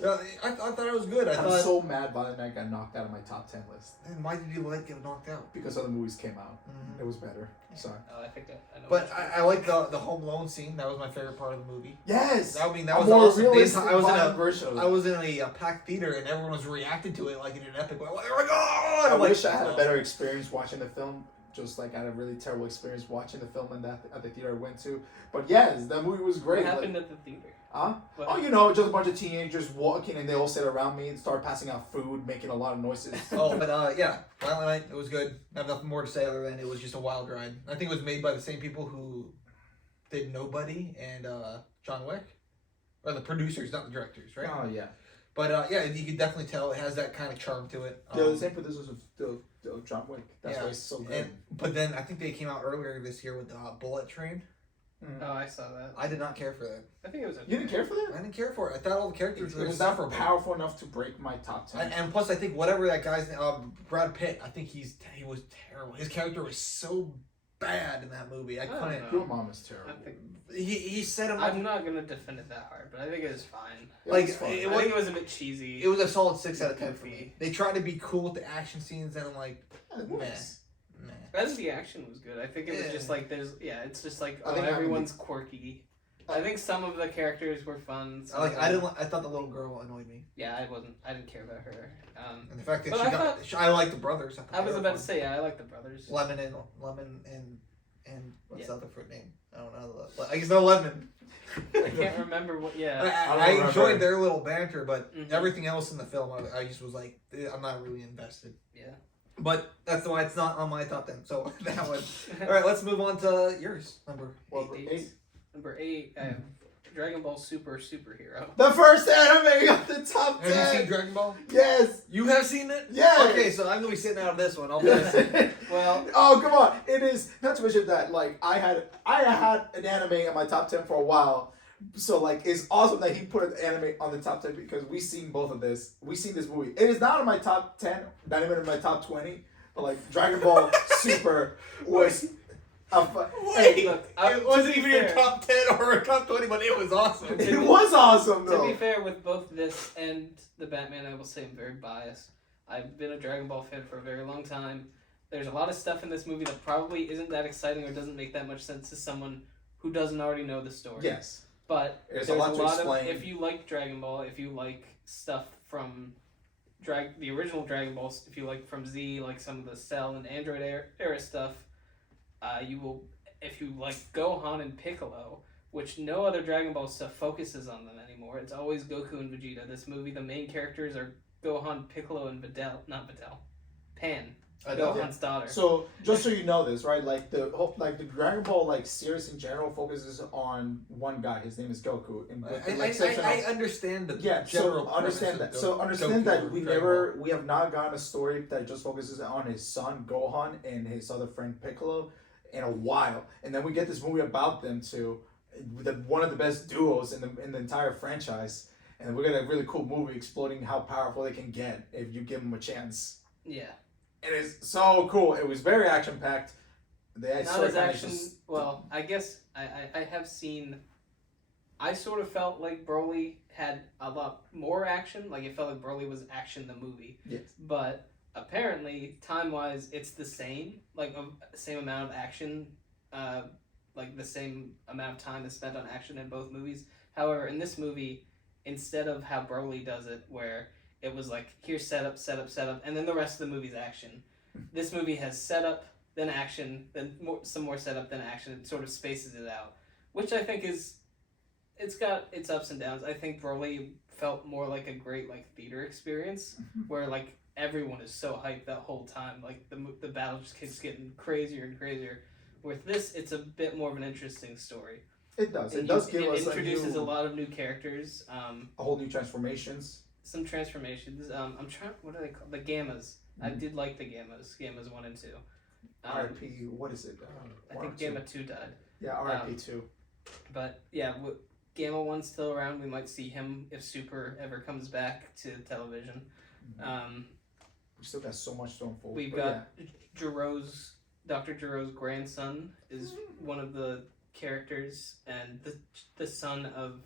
Yeah, I thought it was good. I I'm thought, so mad Violent Night got knocked out of my top 10 list man, why did you let it get knocked out? because other movies came out. Mhm. It was better. Sorry. Oh, I think I know. But which I like the Home Alone scene. That was my favorite part of the movie. Yes. I mean, that A was more awesome. The realistic, entire- violent version of it. I was in a packed theater and everyone was reacting to it like in an epic way. Like, oh my god! I Like, wish I had a better experience watching the film. Just like I had a really terrible experience watching the film in that at the theater I went to. But yes, that movie was great. What happened Like, at the theater? huh? What Oh, you know, just a bunch of teenagers walking and they all sit around me and start passing out food, making a lot of noises. Oh, but yeah, Violent Night. It was good. I have nothing more to say other than it was just a wild ride. I think it was made by the same people who did Nobody and John Wick, or the producers, not the directors, right? Oh yeah. But yeah, you can definitely tell it has that kind of charm to it. They're the same producers of John Wick. That's Yeah. why it's so good. But then I think they came out earlier this year with Bullet Train. Oh, I saw that. I did not care for that. I think it was. Okay. You didn't care for that? I didn't care for it. I thought all the characters It were was not insufferable. powerful enough to break my top 10. And plus, I think whatever that guy's name, Brad Pitt. I think he was terrible. His character was so bad in that movie. I don't couldn't. know. Your mom is terrible. I think, He set him up. I'm not gonna defend it that hard, but I think it was fine. Yeah, like, it's fun. it I think it was a bit cheesy. It was a solid 6 out of 10 for me. They tried to be cool with the action scenes, and I'm like, Yeah, it was. Nah. I think the action was good. I think it was Yeah. just like it's just like I think everyone's quirky. I think some of the characters were fun. some of I them- didn't. I thought the little girl annoyed me, Yeah, I didn't care about her. and the fact that But she I got. I like the brothers. thought I they was were about to fun. say, yeah, I like the brothers. Lemon and what's Yeah. the other fruit name? I don't know. I guess no lemon. I can't remember what. Yeah. I remember. enjoyed their little banter, but Mhm. everything else in the film, I just was like, I'm not really invested. Yeah. But that's why it's not on my top 10. So that one. All right, let's move on to yours. Number. Well, eight. Number 8, I have Dragon Ball Super Superhero. The first anime of the top 10. Have you seen Dragon Ball? Yes. You have seen it? Yes. Okay, so I'm gonna be sitting out of this one. I'll be honest. Well, oh come on! It is not to mention that like I had an anime in my top 10 for a while, so like it's awesome that he put an anime on the top 10 because we seen both of this. We seen this movie. It is not in my top 10, not even in my top 20. But like Dragon Ball Super was a Wait, look, it wasn't to be even your fair- top 10 or a top 20, but it was awesome. It was awesome To though. be fair, with both this and the Batman, I will say I'm very biased. I've been a Dragon Ball fan for a very long time. There's a lot of stuff in this movie that probably isn't that exciting or doesn't make that much sense to someone who doesn't already know the story. Yes. But There's a lot to explain. if you like Dragon Ball, if you like stuff from the original Dragon Balls, if you like from Z, like some of the Cell and Android era stuff, you will. If you like Gohan and Piccolo, which no other Dragon Ball stuff focuses on them anymore, it's always Goku and Vegeta. This movie, the main characters are Gohan, Piccolo, and Pan, Gohan's daughter. So just so you know this, right? Like the Dragon Ball like series in general focuses on one guy. His name is Goku. And with the exception I of- understand the yeah, general so understand premise that. of So understand Goku that and we Dragon have not gotten a story that just focuses on his son Gohan and his other friend Piccolo in a while, and then we get this movie about them two, one of the best duos in the entire franchise, and we get a really cool movie exploring how powerful they can get if you give them a chance. Yeah, It is so cool. It was very action packed. not as action. Well, I guess I have seen. I sort of felt like Broly had a lot more action. Like it felt like Broly was action the movie. Yes. But apparently, time wise, it's the same. Like same amount of action. Like the same amount of time is spent on action in both movies. However, in this movie, instead of how Broly does it, where it was like here's setup, and then the rest of the movie's action. This movie has setup, then action, then some more setup, then action. It sort of spaces it out, which I think it's got its ups and downs. I think Broly felt more like a great like theater experience, where like everyone is so hyped that whole time. Like the battle just keeps getting crazier and crazier. With this, it's a bit more of an interesting story. It does. It And does give it us introduces a a lot of new characters. a whole new transformations. Some transformations. I'm trying. What are they called? The Gammas. I did like the Gammas. Gammas 1 and 2. RIP. What is it? I One think or two? Gamma 2 died. Yeah, RIP 2. But yeah, Gamma 1's still around. We might see him if Super ever comes back to television. We still got so much to unfold. We've but got Dr. Giro's grandson is one of the characters, and the son of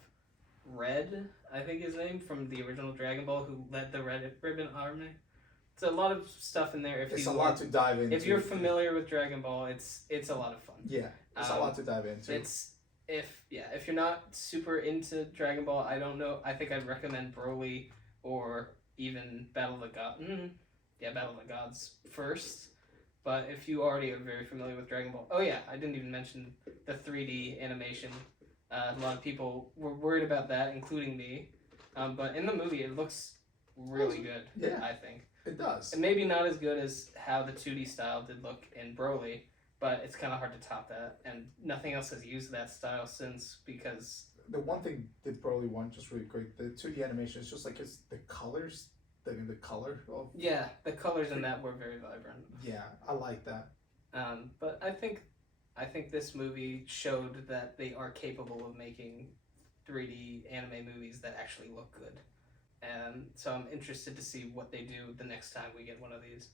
Red, I think his name, from the original Dragon Ball, who led the Red Ribbon Army. It's a lot of stuff in there. it's a lot to dive into. If you're familiar with Dragon Ball, it's a lot of fun. Yeah, it's a lot to dive into. If you're not super into Dragon Ball, I don't know. I think I'd recommend Broly or even Battle of the Gods. Battle of the Gods first. But if you already are very familiar with Dragon Ball, I didn't even mention the 3D animation. A lot of people were worried about that, including me. But in the movie, it looks really good. Yeah. I think. It does. And maybe not as good as how the 2D style did look in Broly, but it's kind of hard to top that. And nothing else has used that style since, because The one thing that Broly one just really quick, the 2D animation is just like the colors, the color of. yeah, the colors in that were very vibrant. Yeah, I like that. But I think this movie showed that they are capable of making 3D anime movies that actually look good. And so I'm interested to see what they do the next time we get one of these.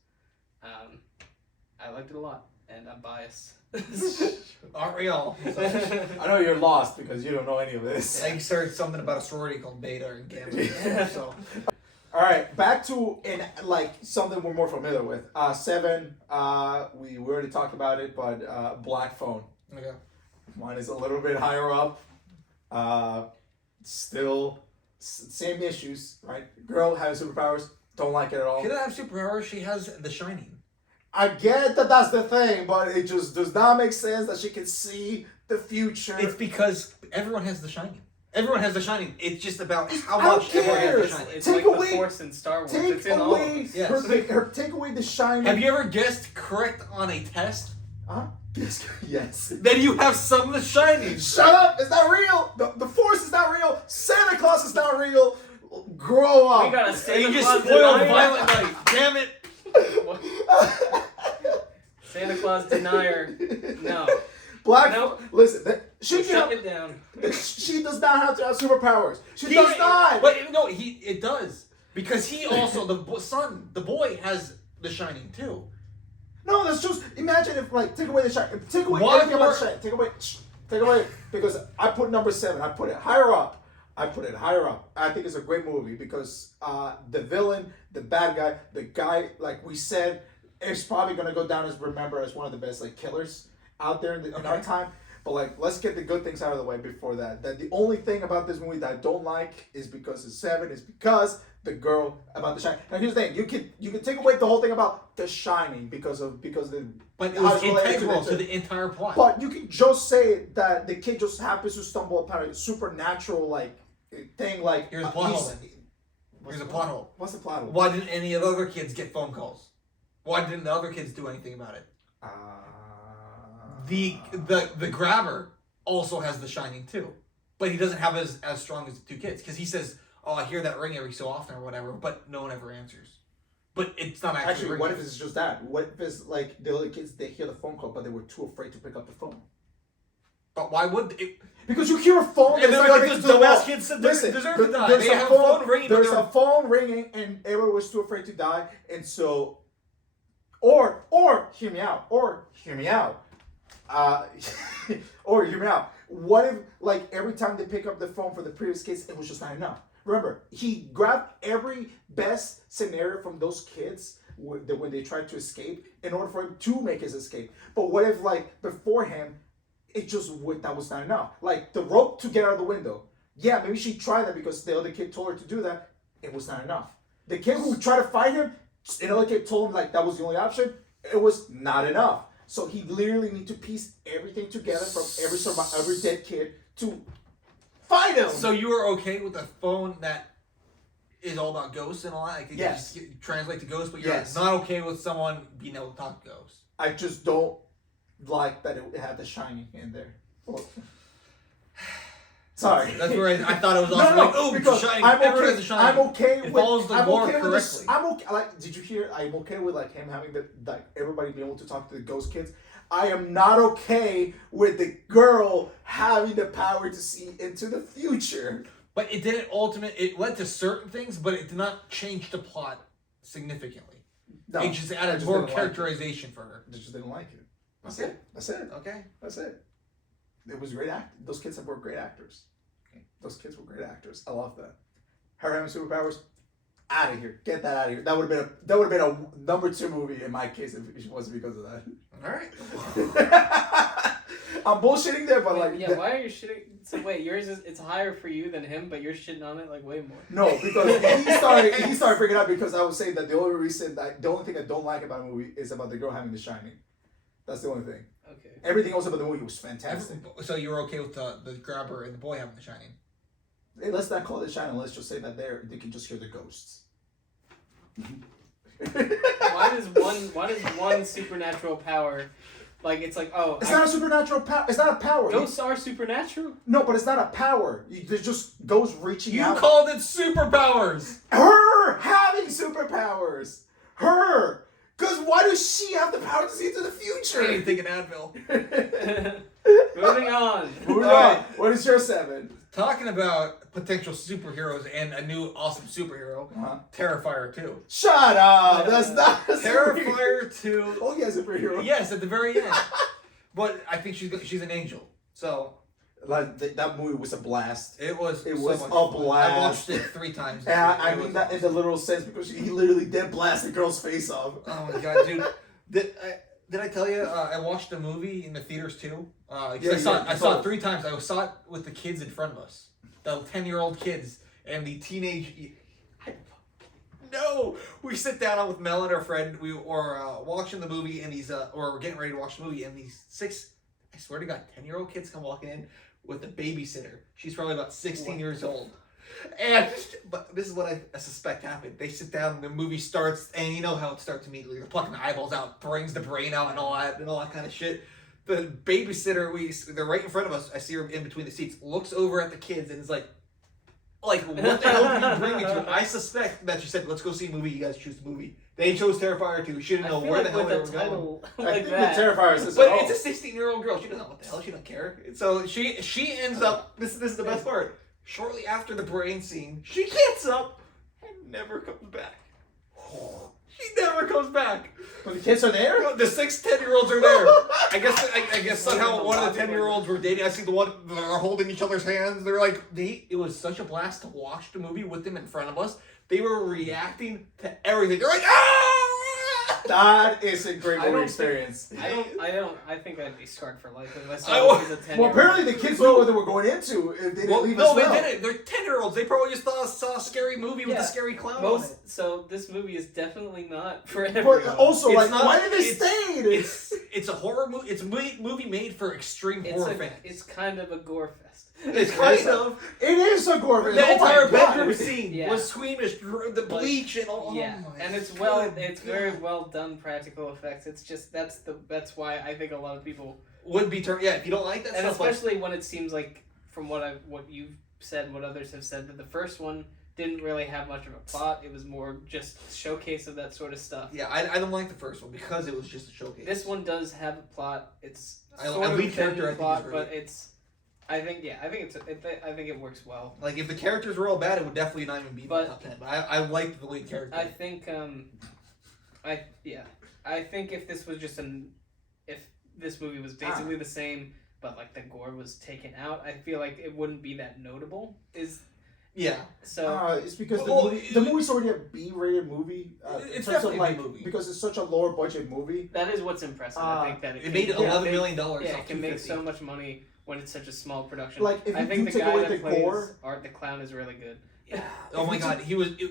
I liked it a lot, and I'm biased. Aren't we all? So, I know you're lost because you don't know any of this. I heard something about a sorority called Beta and Gamma. So All right, back to like something we're more familiar with. Seven. We already talked about it, but Black Phone. Okay. Mine is a little bit higher up. Still, same issues, right? Girl having superpowers, don't like it at all. She doesn't have superpowers. She has The Shining. I get that that's the thing, but it just does not make sense that she can see the future. It's because everyone has The Shining. Everyone has The Shining. It's just about how I don't much everyone has care. The Shining. It's Take like away- the Force in Star Wars. take It's in all of away us. Yes. her take away the shining. Have you ever guessed correct on a test? Yes. Then you have some of The Shining. Shut up! It's not real. The Force is not real. Santa Claus is not real. Grow up. We got a And Santa you just Claus spoiled denier. Violent Night. Damn it. Santa Claus denier. No. Black. No. Listen, she Shut can. it down. She does not have to have superpowers. She does not. But no, it does because he also the boy has The Shining too. No, that's just imagine if like take away the shine, take away Why everything about more- the shine, take away because I put number 7. I put it higher up. I think it's a great movie because the villain, the bad guy, the guy like we said is probably gonna go down as remembered as one of the best like killers out there in our time. But like, let's get the good things out of the way before that. That the only thing about this movie that I don't like is because it's 7. Is because the girl about the Shining. Now here's the thing: you can take away the whole thing about the Shining because the But it how was it's related integral to to the entire plot. But you can just say that the kid just happens to stumble upon a supernatural like thing. Like Here's a plot hole. he's- Then. Here's a plot hole. What's the plot hole? Why didn't any of the other kids get phone calls? Why didn't the other kids do anything about it? The grabber also has The Shining too, but he doesn't have as strong as the two kids because he says, "Oh, I hear that ring every so often or whatever," but no one ever answers. But it's not actually. Actually, ringing. what if it's just that? What if it's like the other kids they hear the phone call but they were too afraid to pick up the phone? But why would it? Because you hear a phone And and then it's like like those to the wall. dumbass kids said they Listen, deserve to die. there's They a have a phone ringing. There's but a phone ringing, and everyone was too afraid to die, and so, or hear me out, or hear me out, or hear me out. What if like every time they pick up the phone for the previous kids, it was just not enough? Remember, he grabbed every best scenario from those kids when they tried to escape in order for him to make his escape. But what if like before him? That was not enough. Like the rope to get out of the window. Yeah, maybe she tried that because the other kid told her to do that. It was not enough. The kid who tried to fight him, another kid told him like that was the only option. It was not enough. So he literally need to piece everything together from every dead kid to fight him. So you are okay with a phone that is all about ghosts and all that? Like, Yes. You just translate to ghosts, but you're Yes. not okay with someone being able to talk to ghosts. I just don't like that it had the Shining in there. Well, sorry. That's where I thought it was also No, like, oh, because Shining. I'm Everyone okay. has The Shining. I'm okay It with. follows the I'm lore okay with correctly. this. I'm okay. Like, did you hear? I'm okay with like him having like everybody being able to talk to the ghost kids. I am not okay with the girl having the power to see into the future. But it didn't it led to certain things, but it did not change the plot significantly. No, It just I added just more didn't like it. characterization for her. I just didn't like it. That's Okay. it. That's it. Okay. That's it. It was great act. Those kids were great actors. Those kids were great actors. I love that. Her having superpowers, out of here. Get that out of here. That would have been a number 2 movie in my case if it wasn't because of that. All right. I'm bullshitting there, but like yeah, why are you shitting? So wait, yours is it's higher for you than him, but you're shitting on it like way more. no, because he started bringing it up because I was saying that the only thing I don't like about a movie is about the girl having The Shining. That's the only thing. Okay. Everything else about the movie was fantastic. So you were okay with the grabber and the boy having The Shining? Hey, let's not call it Shining. Let's just say that they can just hear the ghosts. Why does one supernatural power, like it's like It's not a supernatural power. It's not a power. ghosts are supernatural? No, but it's not a power. There's just ghosts reaching You out. called it superpowers. Her having superpowers. Her. Because why does she have the power to see into the future? I ain't thinking Advil. Moving on. Moving All on. right. What is your 7? Talking about potential superheroes and a new awesome superhero, Uh-huh. Terrifier 2. Shut up. That's not a superhero. Terrifier 2. Oh, yeah, superhero. Yes, at the very end. But I think she's an angel. So Like that movie was a blast. It was. It so was much a fun. blast. I watched it 3 times. And I It mean was that in the literal sense because he literally did blast the girl's face off. Oh my god, dude! Did I tell you I watched a movie in the theaters too? I saw it 3 times. I saw it with the kids in front of us, the 10-year-old kids and the teenage. No, we sit down with Mel and our friend. We were watching the movie, and or we're getting ready to watch the movie, and these 6, I swear to God, 10-year-old kids come walking in with a babysitter. She's probably about 16 years old. But this is what I suspect happened. They sit down, and the movie starts, and you know how it starts immediately. They're plucking the eyeballs out, brings the brain out, and all that kind of shit. The babysitter, they're right in front of us. I see her in between the seats. Looks over at the kids and is like, what the hell did you bring me to? I suspect that she said, "Let's go see a movie. You guys choose the movie." They chose Terrifier 2. She didn't know where the hell they were going. I think the Terrifier says But it's a 16-year-old girl. She doesn't know what the hell. She don't care. So she ends up. This is the best part. Shortly after the brain scene, she gets up and never comes back. She never comes back. But the kids are there? The 6 10-year-olds are there. I guess somehow one of the 10-year-olds were dating. I see the one they're holding each other's hands. They're like it was such a blast to watch the movie with them in front of us. They were reacting to everything. They're like, ah! That is a great movie experience. I think I'd be scarred for life if I I saw wa- it as a 10-year-old. Well, apparently the kids knew what they were going into if they didn't leave no, as well. they didn't. They're 10-year-olds. They probably just saw a scary movie with a scary clown on it. So this movie is definitely not for everyone. But also, It's like, not- why did they it's- stay? It's a horror movie. It's a movie made for extreme horror fans. It's kind of a gore fest. It's kind of. It is a gore film. The Oh my entire God. bedroom scene Yeah. was squeamish. The bleach and all. Yeah, Oh my and it's God. very well done practical effects. It's just that's why I think a lot of people Would be turned. Yeah, if you don't like that and stuff, especially when it seems like from what you've said, what others have said, that the first one didn't really have much of a plot. It was more just a showcase of that sort of stuff. yeah, I don't like the first one because it was just a showcase. This one does have a plot. It's I sort of lead a character, I think, plot, is great. but it's. I think it works well. Like if the characters were all bad, it would definitely not even be in the But- top 10. But I liked the lead character. I think I think if this was just if this movie was basically the same, but like the gore was taken out, I feel like it wouldn't be that notable. Yeah. So It's because Well, the movie's already a B-rated movie. It's in terms of, definitely a like, B movie. because it's such a lower budget movie. that is what's impressive. I think that It made $11 million. Yeah, off it can make 250. so much money when it's such a small production. Like, if I you think do the take guy away that the plays gore- Art the Clown is really good. Yeah. Oh my God,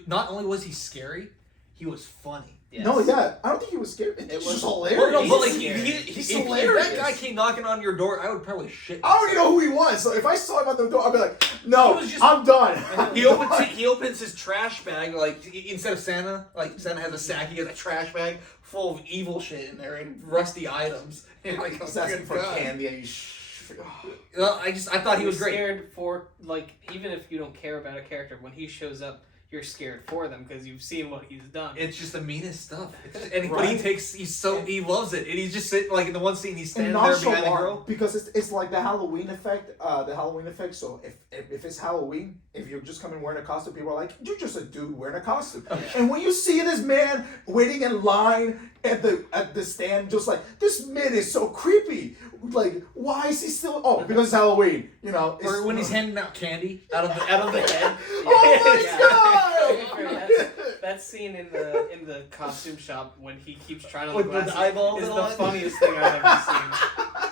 not only was he scary, he was funny. Yes. No, yeah, I don't think he was scared. It was just hilarious. Well, no, He's but like scary. He's if hilarious. that guy came knocking on your door, I would probably shit. I don't even know who he was. So if I saw him at the door, I'd be like, "No, He was just- I'm done." He opens his trash bag instead of Santa, like Santa has a sack, he has a trash bag full of evil shit in there and rusty items. And like, He's asking for God. candy, and Well, I thought he was great. Scared for like even if you don't care about a character, when he shows up, you're scared for them because you've seen what he's done. It's just the meanest stuff. But he Right. he loves it, and he's just sitting like in the one scene he's and standing there behind the nonchalant, girl. because it's like the Halloween effect. So if it's Halloween, if you're just coming wearing a costume, people are like, "You're just a dude wearing a costume." And when you see this man waiting in line at the stand, just like, this man is so creepy. Like, why is he still? Oh, because it's Halloween. You know. Or when he's handing out candy out of the head. Oh my Yeah. God! That scene in the costume shop when he keeps trying on With the the glasses eyeballs is and the all that. funniest thing I've ever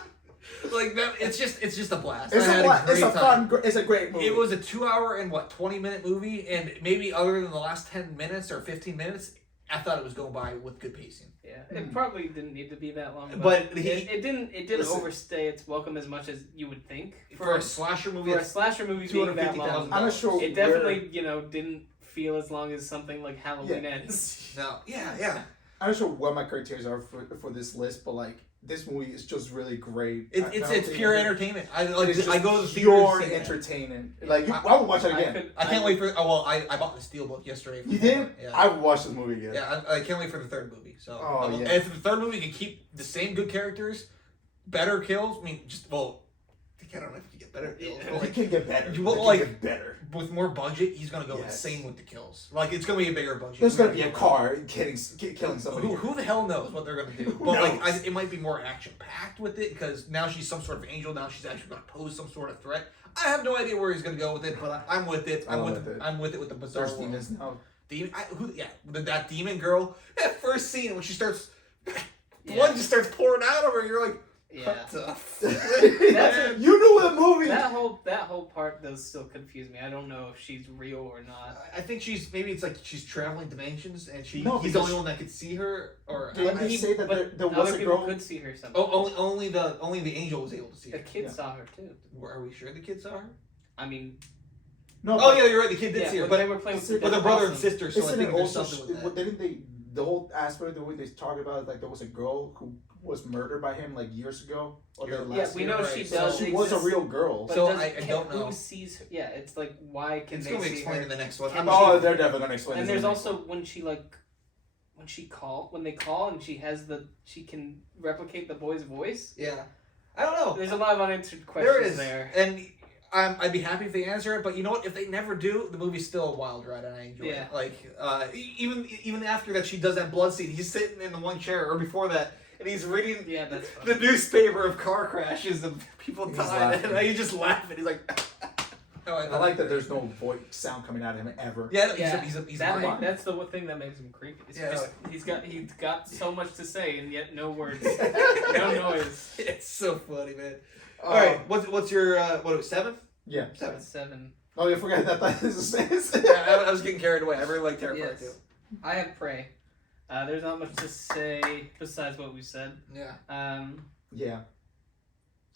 seen. Like that, it's just a blast. It's I had it's great a time. fun. It's a great movie. It was a 2-hour and 20-minute movie, and maybe other than the last 10 minutes or 15 minutes, I thought it was going by with good pacing. Yeah, it probably didn't need to be that long, But it didn't Listen. overstay its welcome as much as you would think For a slasher movie, for a slasher movie being that 250,000. long. I'm not sure. It definitely didn't feel as long as something like Halloween ends. no, yeah. I'm not sure what my criteria are for this list, but like, this movie is just really great. It's pure entertainment. I go to the theater pure to see it. entertainment. Like, I would watch it again. I can't wait for. Oh well, I bought the steelbook yesterday. You did? Yeah. I would watch this movie again. Yeah, I can't wait for the third movie. So, Oh, yeah. and if the third movie can keep the same good characters, better kills. I mean, I don't know if you get better kills. Yeah. But, He like, can get better. You He will, can like- get better. with more budget, he's gonna go Yes. insane with the kills. Like it's gonna be a bigger budget. There's gonna be a car killing somebody. Who the hell knows what they're gonna do? Who But like, knows? it might be more action packed with it because now she's some sort of angel. Now she's actually gonna pose some sort of threat. I have no idea where he's gonna go with it, but I'm with it. I'm with it. I'm with it with the bizarre There's world. demons now. That demon girl. That first scene when she starts, Yeah. blood just starts pouring out of her. You're like, Yeah. what the f-? That's You knew the movie. That whole part does still confuse me. I don't know if she's real or not. I think it's like she's traveling dimensions and No, he's the because only one that could see her. Or Didn't But they say that but there was other a people girl? could see her somehow. only the angel was able to see The her. kid Yeah. saw her too. Are we sure the kid saw her? I mean, No. Oh yeah, you're right. The kid did see her, but but they were playing Is with it- but the they're brother and awesome. sister, so I Isn't think it there's also? something with that. Didn't they? The whole aspect of the way they talked about it, like there was a girl who was murdered by him like years ago or the You're- Yeah, last we year. know right. she So does. She was a exist, real girl. but So does- I don't know. Who sees her? Yeah, it's like why can It's they gonna be see explained her? in the next one. And Oh, she- they're definitely gonna explain. And this in there's the next also when they call and she can replicate the boy's voice. Yeah, I don't know. There's a lot of unanswered There questions is, there. and I'd be happy if they answer it. But you know what? If they never do, the movie's still a wild ride, and I enjoy Yeah. it. Like even after that, she does that blood scene. He's sitting in the one chair, or before that, and he's reading Yeah, that's fun. the newspaper of car crashes of people He's dying, laughing. and he's just laughing. He's like, oh, I like that there's no voice sound coming out of him ever. Yeah, Yeah, he's that lying. that's the one thing that makes him creepy. It's Yeah. just, he's got so much to say and yet no words, no noise. It's so funny, man. Oh, All right, what's your what was it, 7? Yeah. 7. 7. Oh, you forgot that is a Yeah, I was getting carried away. I really like Terrifier Yes. too. I have Prey. There's not much to say besides what we said. Yeah. Yeah.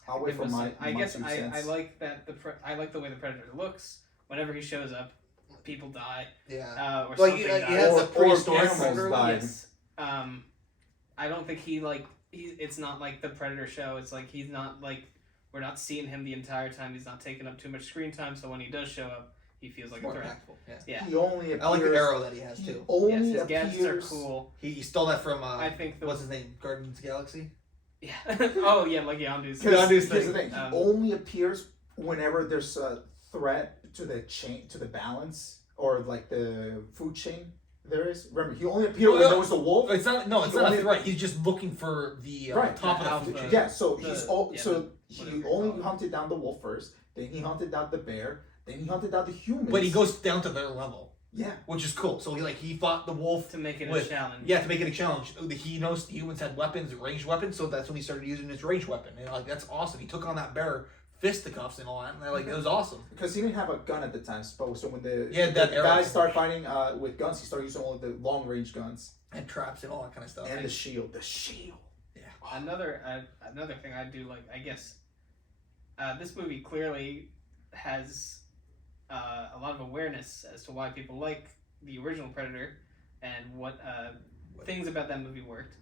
I'll wait It for was- my. I my guess 2 I cents. like that I like the way the Predator looks. Whenever he shows up, people die. Yeah. Or Like, something he dies. has Or- a prehistoric or animals murder. die. Yes. I don't think it's not like the Predator show. It's like he's not like we're not seeing him the entire time. He's not taking up too much screen time. So when he does show up, he feels like a More threat. impactful. Yeah. Yeah. He only appears. I like the arrow that he has He too. only Yes, his appears. gadgets are cool. He stole that from I think the what's his name? Guardians of the Galaxy. yeah. Oh yeah, like Yondu's. Because Yondu's here's the thing. thing. He only appears whenever there's a threat to the chain, to the balance, or like the food chain. There is. Remember, he only appeared when Well, there was a wolf. It's not. No, it's He not only- a threat. He's just looking for the Right, top the of the food alpha. chain. Yeah, so The- he's all yeah, so whatever he you only call it. hunted down the wolf first, then he hunted down the bear, then he hunted down the humans. But he goes down to their level, Yeah. which is cool. So he fought the wolf. To make it a With- challenge. Yeah, to make it a challenge. He knows the humans had weapons, ranged weapons, so that's when he started using his ranged weapon. And that's awesome. He took on that bear, fisticuffs and all that. And it was awesome. Because he didn't have a gun at the time, suppose. So when the Yeah, that arrow. guys start fighting with guns, he started using all of the long range guns And traps and all that kind of stuff. and the shield. The shield. Another thing I do like, I guess, this movie clearly has a lot of awareness as to why people like the original Predator and what things about that movie worked,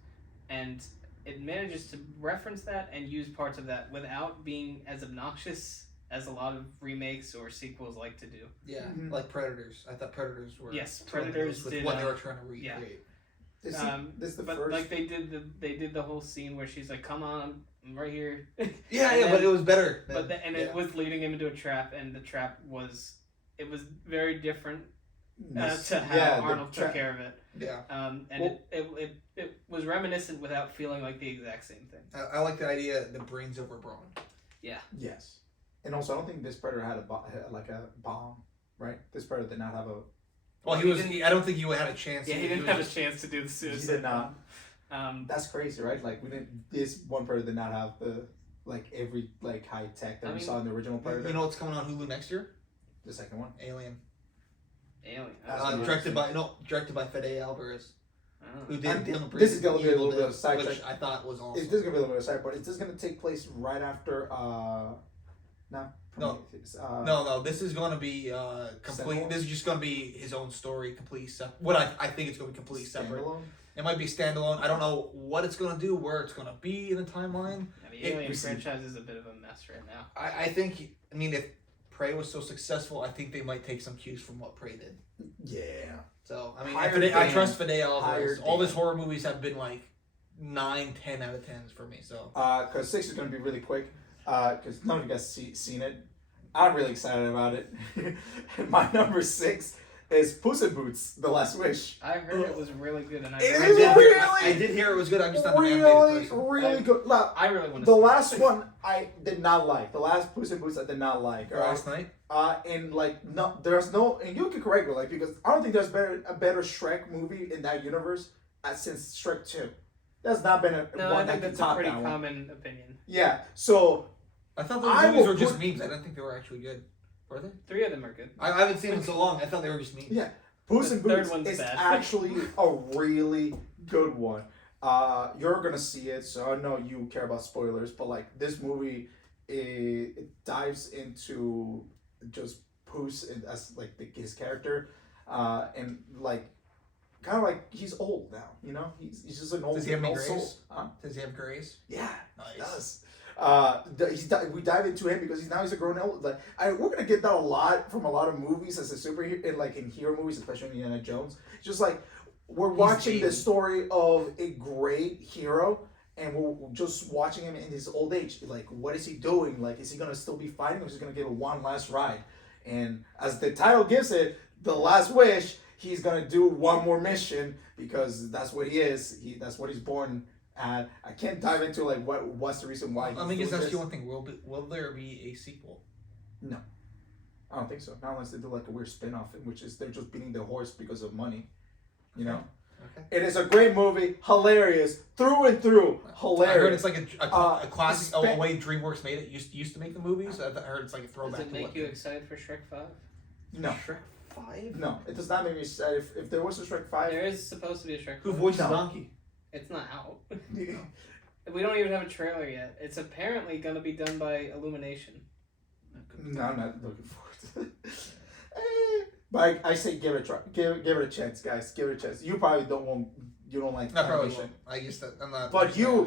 and it manages to reference that and use parts of that without being as obnoxious as a lot of remakes or sequels like to do. Yeah, Mhm. like Predators. I thought Predators were. Yes, throwing Predators those with did, what they were trying to recreate. This is the but first. like they did the whole scene where she's like, "Come on, I'm right here." Yeah, And yeah, then- but it was better. But than- it was leading him into a trap, and the trap was very different This- to how yeah, the Arnold took tra- care of it. Yeah, And Well- it was reminiscent without feeling like the exact same thing. I like the idea. The brains over brawn. Yes, and also I don't think this predator had like a bomb, right? This predator did not have a. Well, Well, he he was. didn't- I don't think he had a chance. Yeah, he didn't was have a just- chance to do the He suicide. did not. Um, That's crazy, right? Like we didn't. This one predator did not have the every high tech that I we mean, saw in the original predator. You know what's coming on Hulu next year? The second one. Alien. Alien. That's Oh, what Directed by Fede Alvarez, who did And Dylan this is Breeze's gonna be a Evil little bit Dead, of a sidetrack. which I thought was awesome. This is gonna be a little bit of a side part. Is this gonna take place right after? No. Prometheus? No, this is going to be complete. Standalone? This is just going to be his own story, completely separate. What I think it's going to be completely separate. Standalone? It might be standalone. I don't know what it's going to do, where it's going to be in the timeline. the Alien we see- franchise is a bit of a mess right now. I think. I mean, if Prey was so successful, I think they might take some cues from what Prey did. Yeah. So I mean, Higher I Dan. trust Fede Alvarez. Higher All his Dan. horror movies have been like 9, 10 out of 10s for me. So Because 6 is gonna be really quick. because none of you guys seen it. I'm really excited about it. My number 6 is Puss in Boots: The Last Wish. I heard it was really good, and It I is really, I did hear it was good. I'm just not an animated Really, person. really good. Look, I really want to. the last one I did not like. The last Puss in Boots I did not like. Last night. And like no, there's no, and you can correct me, like, because I don't think there's a better Shrek movie in that universe since Shrek 2. There's not been No, one I think that can that's a top pretty that one. common opinion. Yeah, so I thought those I movies will were just put- memes. I didn't think they were actually good. Were they? 3 of them are good. I haven't seen them in so long. I thought they were just memes. yeah, Puss The in third Boots one's is bad. actually a really good one. You're gonna see it, so I know you care about spoilers, but like this movie, it dives into just Puss as like his character, and like kind of like he's old now, you know. He's just an old. Does he have any old soul. grace? Huh? Does he have grace? Yeah, Nice. he does. We dive into him because he's a grown old. Like we're gonna get that a lot from a lot of movies as a superhero, in hero movies, especially in Indiana Jones. It's just like we're watching the dated. story of a great hero, and we're just watching him in his old age. Like, what is he doing? Like, is he gonna still be fighting, or is he gonna give it one last ride? And as the title gives it, The Last Wish, he's gonna do one more mission because that's what he is. That's what he's born at. I can't dive into like what's the reason why. Let me just ask you one thing: Will there be a sequel? I don't think so. Not unless they do like a weird spin-off, in which is they're just beating the horse because of money. You know? Okay. It is a great movie, hilarious, through and through, hilarious. I heard it's like a classic. spe- The way DreamWorks made it used to make the movies. I heard it's like a Does throwback. it to make what you they- excited for Shrek 5? No, Shrek 5? no, it does not make me sad. If there was a Shrek 5, There is supposed to be a Shrek 5. Who voiced No. Donkey? It's not out. We don't even have a trailer yet. It's apparently going to be done by Illumination. no, I'm not looking forward to it. But I say give it a try. Give it a chance, guys. Give it a chance. You probably you don't like I probably animation. won't. I guess that I'm not. But you're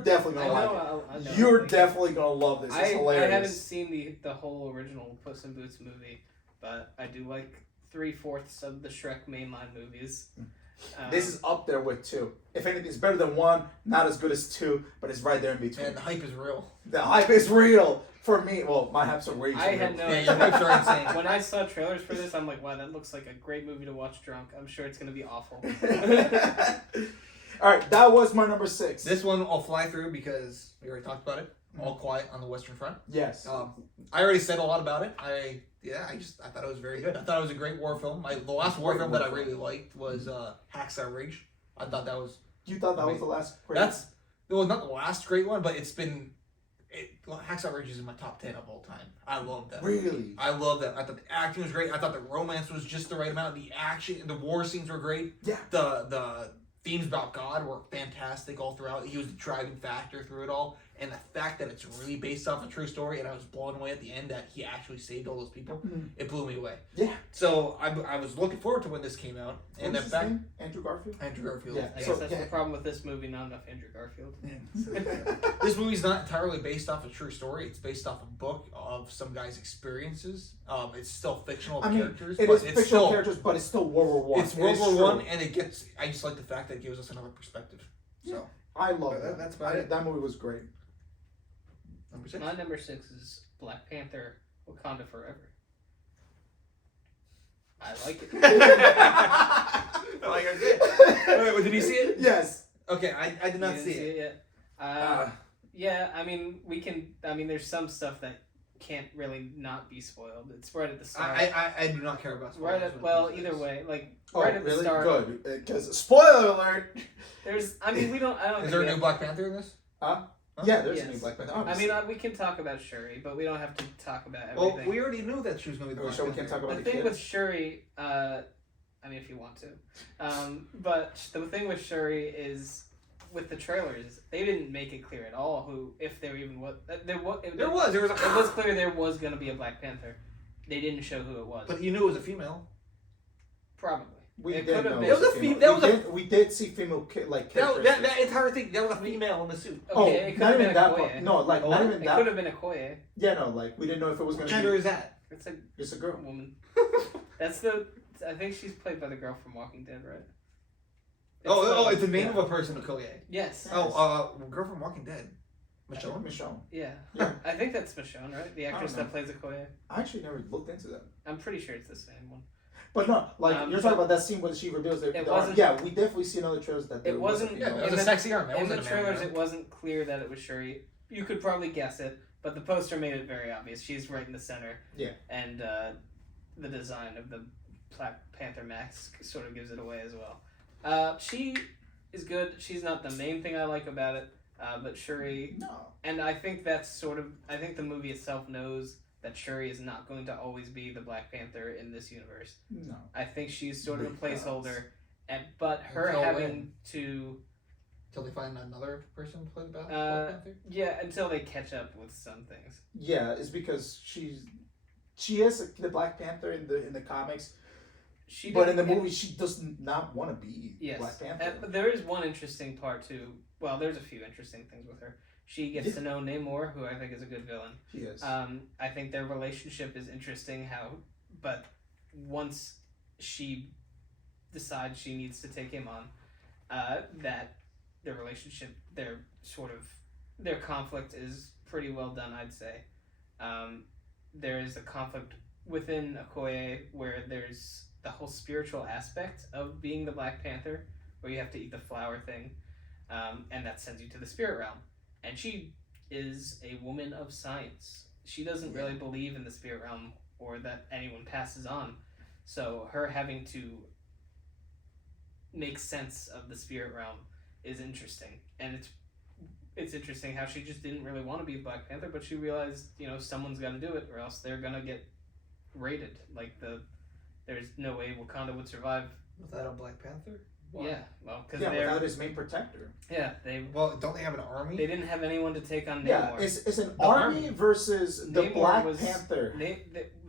definitely I gonna know. like it. I know. You're Like, definitely gonna love this. It's I hilarious. haven't seen the whole original Puss in Boots movie, but I do like 3/4 of the Shrek mainline movies. This is up there with 2. If anything, it's better than 1. Not as good as 2, but it's right there in between. Man, the hype is real. The hype is real for me. Well, my hype's are way too I real. had no. Yeah, your hypes are insane. When I saw trailers for this, I'm like, wow, that looks like a great movie to watch drunk. I'm sure it's gonna be awful. All right, that was my number 6. This one I'll fly through because we already talked about it. All Quiet on the Western Front. Yes. I already said a lot about it. I thought it was very good. I thought it was a great war film. The last war film that I really liked was Hacksaw Ridge. I thought that was You thought that was the last? Great well, not the last great one, but Hacksaw Ridge is in my top 10 of all time. I love that. Really? I love that. I thought the acting was great. I thought the romance was just the right amount. The action, the war scenes were great. Yeah. The themes about God were fantastic all throughout. He was the driving factor through it all. And the fact that it's really based off a true story, and I was blown away at the end that he actually saved all those people, it blew me away. Yeah. So I was looking forward to when this came out. And What's the his fact name? Andrew Garfield? Andrew Garfield. Yeah. I guess So, that's yeah. the problem with this movie. Not enough Andrew Garfield. This movie's not entirely based off a true story. It's based off a book of some guy's experiences. It's still fictional characters. It but is it's fictional still, characters, but it's still World War One. It's World War I, and I just like the fact that it gives us another perspective. So I love That- that. that's about it. That movie was great. number 6. My number 6 is Black Panther: Wakanda Forever. I like it. Like I did. Wait, did you see it? Yes. Okay, I did not You see didn't it. yet. Yeah, I mean, we can. I mean, there's some stuff that can't really not be spoiled. It's right at the start. I do not care about spoilers. Right at, well, either way, like Oh, right at the really? start. Good. Because spoiler alert. There's. I mean, we don't. I don't. Is there a think new Black Panther in this? Huh? Huh? Yeah, there's a Yes. new Black Panther. I mean, we can talk about Shuri, but we don't have to talk about Well, everything. we already knew that she was going to be the Are we Black sure we Panther. can't talk about The the thing kid? with Shuri, I mean, if you want to, but the thing with Shuri is, with the trailers, they didn't make it clear at all if there even was. There was. There was It was clear there was going to be a Black Panther. They didn't show who it was. But you knew it was a female. Probably. We It did could've know been- it was That was a a female. fe- that was a- We did see female characters. That entire thing, that was a female in the suit. Oh, Okay, it could not have even been a that Koye. part. No, like Oh, not what? even It that. could have been a Koye. Yeah, no, like we didn't know if it was What gonna gender be. is that? It's a It's a girl. woman. That's the. I think she's played by the girl from Walking Dead, right? It's the name yeah. of a person, Okoye. Yes. Oh, Girl from Walking Dead. Michonne? Michonne. Yeah. Yeah. I think that's Michonne, right? The actress know. that plays Okoye. I actually never looked into that. I'm pretty sure it's the same one. But no, like you're talking about that scene where she reveals the arm. wasn't- Yeah, we definitely see in other trailers that there It was a wasn't- Yeah, female. it was In a the- sexy arm. It In the wasn't a man trailers, arm. it wasn't clear that it was Shuri. You could probably guess it, but the poster made it very obvious. She's right in the center. Yeah. And the design of the Black Panther mask sort of gives it away as well. She is good. She's not the main thing I like about it, but Shuri. No. And I think that's sort of. I think the movie itself knows that Shuri is not going to always be the Black Panther in this universe. No. I think she's sort of a Because- placeholder, but her Until having when? to. Till they find another person to play the Black Panther? Yeah, until they catch up with some things. Yeah, it's because she is the Black Panther in the comics, but in the movie she does not want to be Yes. Black Panther. But there is one interesting part too. Well, there's a few interesting things with her. She gets Yeah. to know Namor, who I think is a good villain. He is. I think their relationship is interesting. But once she decides she needs to take him on, that their relationship, their conflict is pretty well done, I'd say. There is a conflict within Okoye where there's the whole spiritual aspect of being the Black Panther, where you have to eat the flower thing, and that sends you to the spirit realm. And she is a woman of science. She doesn't really believe in the spirit realm or that anyone passes on. So her having to make sense of the spirit realm is interesting. And it's interesting how she just didn't really want to be a Black Panther, but she realized, someone's got to do it or else they're going to get raided. There's no way Wakanda would survive. Without a Black Panther? Why? Yeah, well, because without his main protector. Well, don't they have an army? They didn't have anyone to take on Namor. Yeah, it's an The army army. versus the Namor Black was- Panther.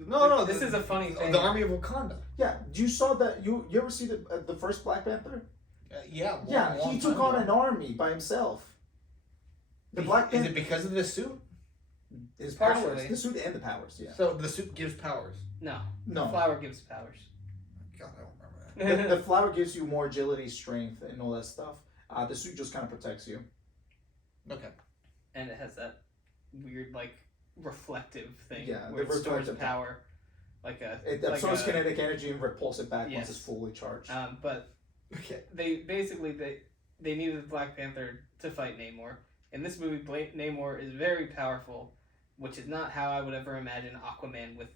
No, This is a funny thing. The army of Wakanda. Yeah, you saw that. You ever see the first Black Panther? Yeah. Yeah, long he took time on ago. an army by himself. The Black Is Panther, it because of the suit? his Partially. powers, the suit and the powers. Yeah. So the suit gives powers. No, No. flower gives powers. God, I don't remember that. The flower gives you more agility, strength, and all that stuff. The suit just kind of protects you. Okay. And it has that weird reflective thing Yeah, where the it stores reflective- power, It absorbs kinetic energy and repulses it back Yes. once it's fully charged. But Okay. they needed the Black Panther to fight Namor. In this movie, Namor is very powerful, which is not how I would ever imagine Aquaman with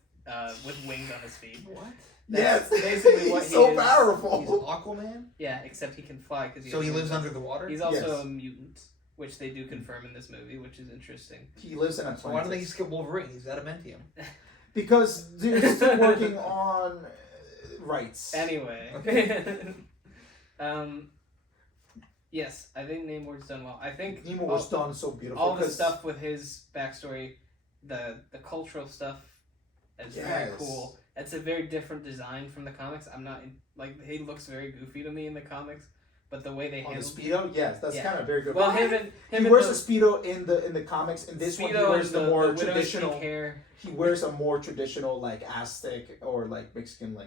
wings on his feet. What? That's yes, basically what he's he so is. powerful. He's Aquaman? Yeah, except he can fly because So he lives under the water? He's also Yes. a mutant, which they do confirm in this movie, which is interesting. He lives in Atlantis. So why don't they skip Wolverine? He's adamantium. Because they're still working on rights. Anyway, yes, I think Namor's done well. I think Nemo was done so beautiful. all the 'cause- stuff with his backstory, the cultural stuff, is very Yes. cool. It's a very different design from the comics. I'm not he looks very goofy to me in the comics, but the way they on the handle speedo, yes, that's Yeah. kind of very good. well, He him wears and a speedo in the comics. In this one, he Speedo wears and the more widow's traditional. pink hair. He wears a more traditional Aztec or Mexican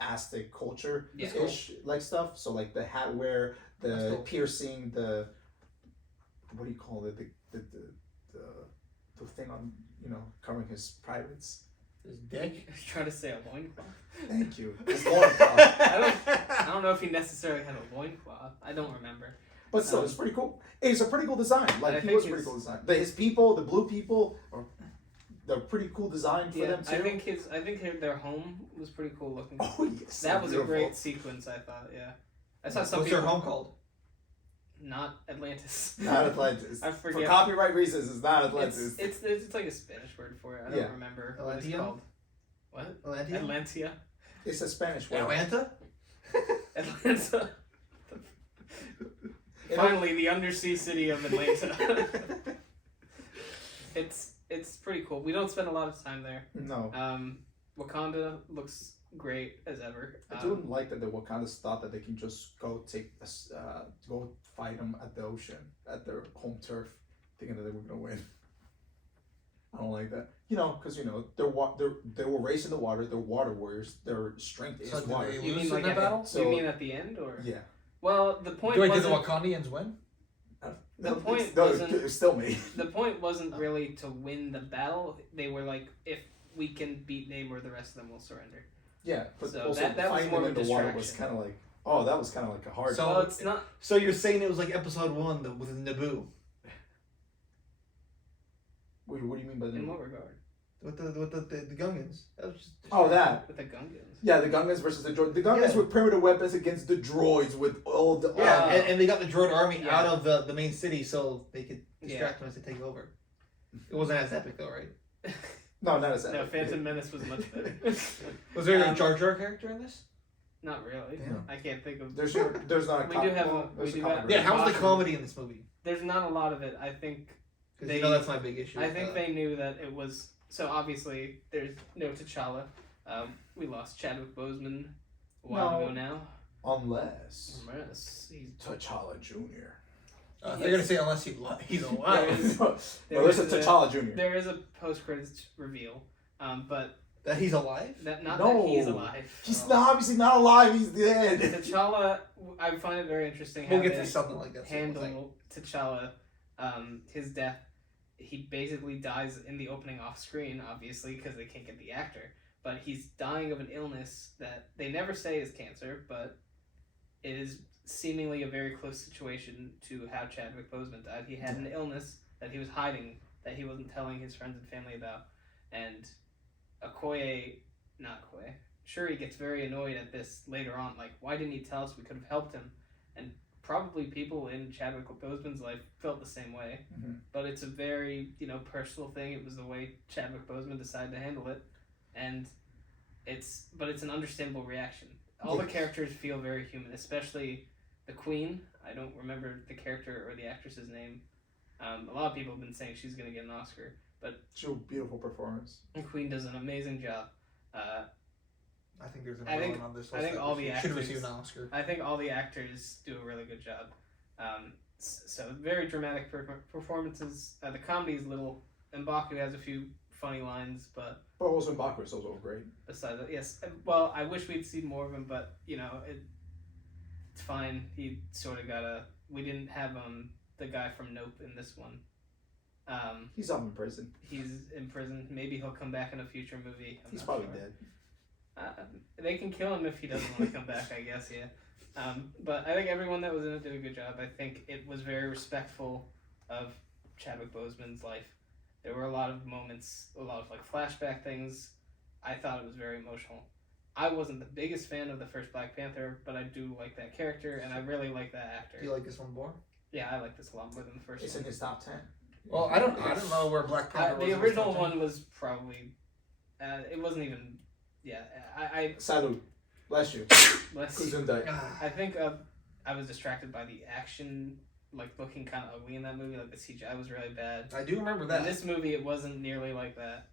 Aztec culture ish stuff. So the hat wear, That's the cool. piercing, the what do you call it? The thing on covering his privates. His dick? I was trying to say a loincloth. Thank you. I don't know if he necessarily had a loincloth. I don't remember. But still, it's pretty cool. It's a pretty cool design. I He think was a pretty cool design. His people, the blue people, they're pretty cool design for them too. I think their home was pretty cool looking. Oh yes, That was beautiful. a great sequence. I thought. Yeah, I saw some What's people. your home called? Not Atlantis. Not Atlantis. I For forget. copyright reasons, it's not Atlantis. It's like a Spanish word for it. I don't Yeah. remember what it's Atlantean? called. What? Atlantean? Atlantia. It's a Spanish word. Atlanta? Atlanta. Finally, the undersea city of Atlanta. It's pretty cool. We don't spend a lot of time there. No. Wakanda looks great as ever. I do like that the Wakandas thought that they can just go go fight them at the ocean, at their home turf, thinking that they were gonna win. I don't like that. Because they were raised in the water. They're water warriors. Their strength is So did water. they You lose mean in the battle? So- you mean at the end, or? Yeah. Well, the point Wait, did the wasn't. Wakandians win? The point no, wasn't- it was still me. The point wasn't really to win the battle. They were like, if we can beat Namor, the rest of them will surrender. Yeah, but So also that was finding more them of in a the water was distraction. kind of like, oh, that was kind of like a hard. So- Well, it's not. So you're saying it was like episode 1 with Naboo what do you mean by In the? what regard? with the Gungans? That was just Oh, that. With the Gungans. Yeah, the Gungans versus the droids. The Gungans Yeah. with primitive weapons against the droids with all the. Yeah, Oh. and they got the droid army Yeah. out of the main city so they could distract them as they take over. It wasn't as epic though, right? No, not as No, epic. Phantom Menace was much better. Was there a Um, Jar Jar character in this? Not really. Damn. I can't think of. There's not a. We do have a- well, there's we a do have- comic Yeah, version. how was the Awesome. comedy in this movie? There's not a lot of it. I think. Because you know that's my big issue. I with, think they knew that it was. So obviously, there's no T'Challa. We lost Chadwick Boseman a while No. ago now. Unless Yes, he's T'Challa Jr. they're gonna say unless he's alive. Well, there's a T'Challa Jr. There is a post-credits reveal, but That he's alive. that not No. that he's alive. He's not, obviously not alive. He's dead. T'Challa. I find it very interesting how We'll get they to something like that. soon, I think. handle T'Challa, his death. He basically dies in the opening off screen, obviously, because they can't get the actor. But he's dying of an illness that they never say is cancer, but it is seemingly a very close situation to how Chadwick Boseman died. He had an illness that he was hiding, that he wasn't telling his friends and family about. And Shuri gets very annoyed at this later on. Like, why didn't he tell us? We could have helped him. And probably people in Chadwick Boseman's life felt the same way. Mhm. But it's a very, personal thing. It was the way Chadwick Boseman decided to handle it. And it's an understandable reaction. All the Yes. characters feel very human, especially the Queen. I don't remember the character or the actress's name. A lot of people have been saying she's going to get an Oscar. She's a beautiful performance. The Queen does an amazing job. I think there's I think- one on this. I think all the should actors- receive an Oscar. I think all the actors do a really good job. So very dramatic performances. The comedy is little. M'Baku has a few funny lines, but But also M'Baku is also great. besides that, yes. Well, I wish we'd seen more of him, but it's fine. He sort of got a. We didn't have the guy from Nope in this one. He's up in prison. He's in prison. Maybe he'll come back in a future movie. I'm He's not probably sure. dead. They can kill him if he doesn't want to come back, I guess, yeah. But I think everyone that was in it did a good job. I think it was very respectful of Chadwick Boseman's life. There were a lot of moments, a lot of flashback things. I thought it was very emotional. I wasn't the biggest fan of the first Black Panther, but I do like that character, and I really like that actor. Do you like this one more? Yeah, I like this a lot more than the first It's one. in his top 10. Well, I don't know where Black Panther was. The in this original top 10. one was probably, it wasn't even, yeah. Salud. Bless you. Let's. Kuzundai. Ah, I think I was distracted by the action, looking kind of ugly in that movie. Like the CGI was really bad. I do remember In that. this movie, it wasn't nearly like that.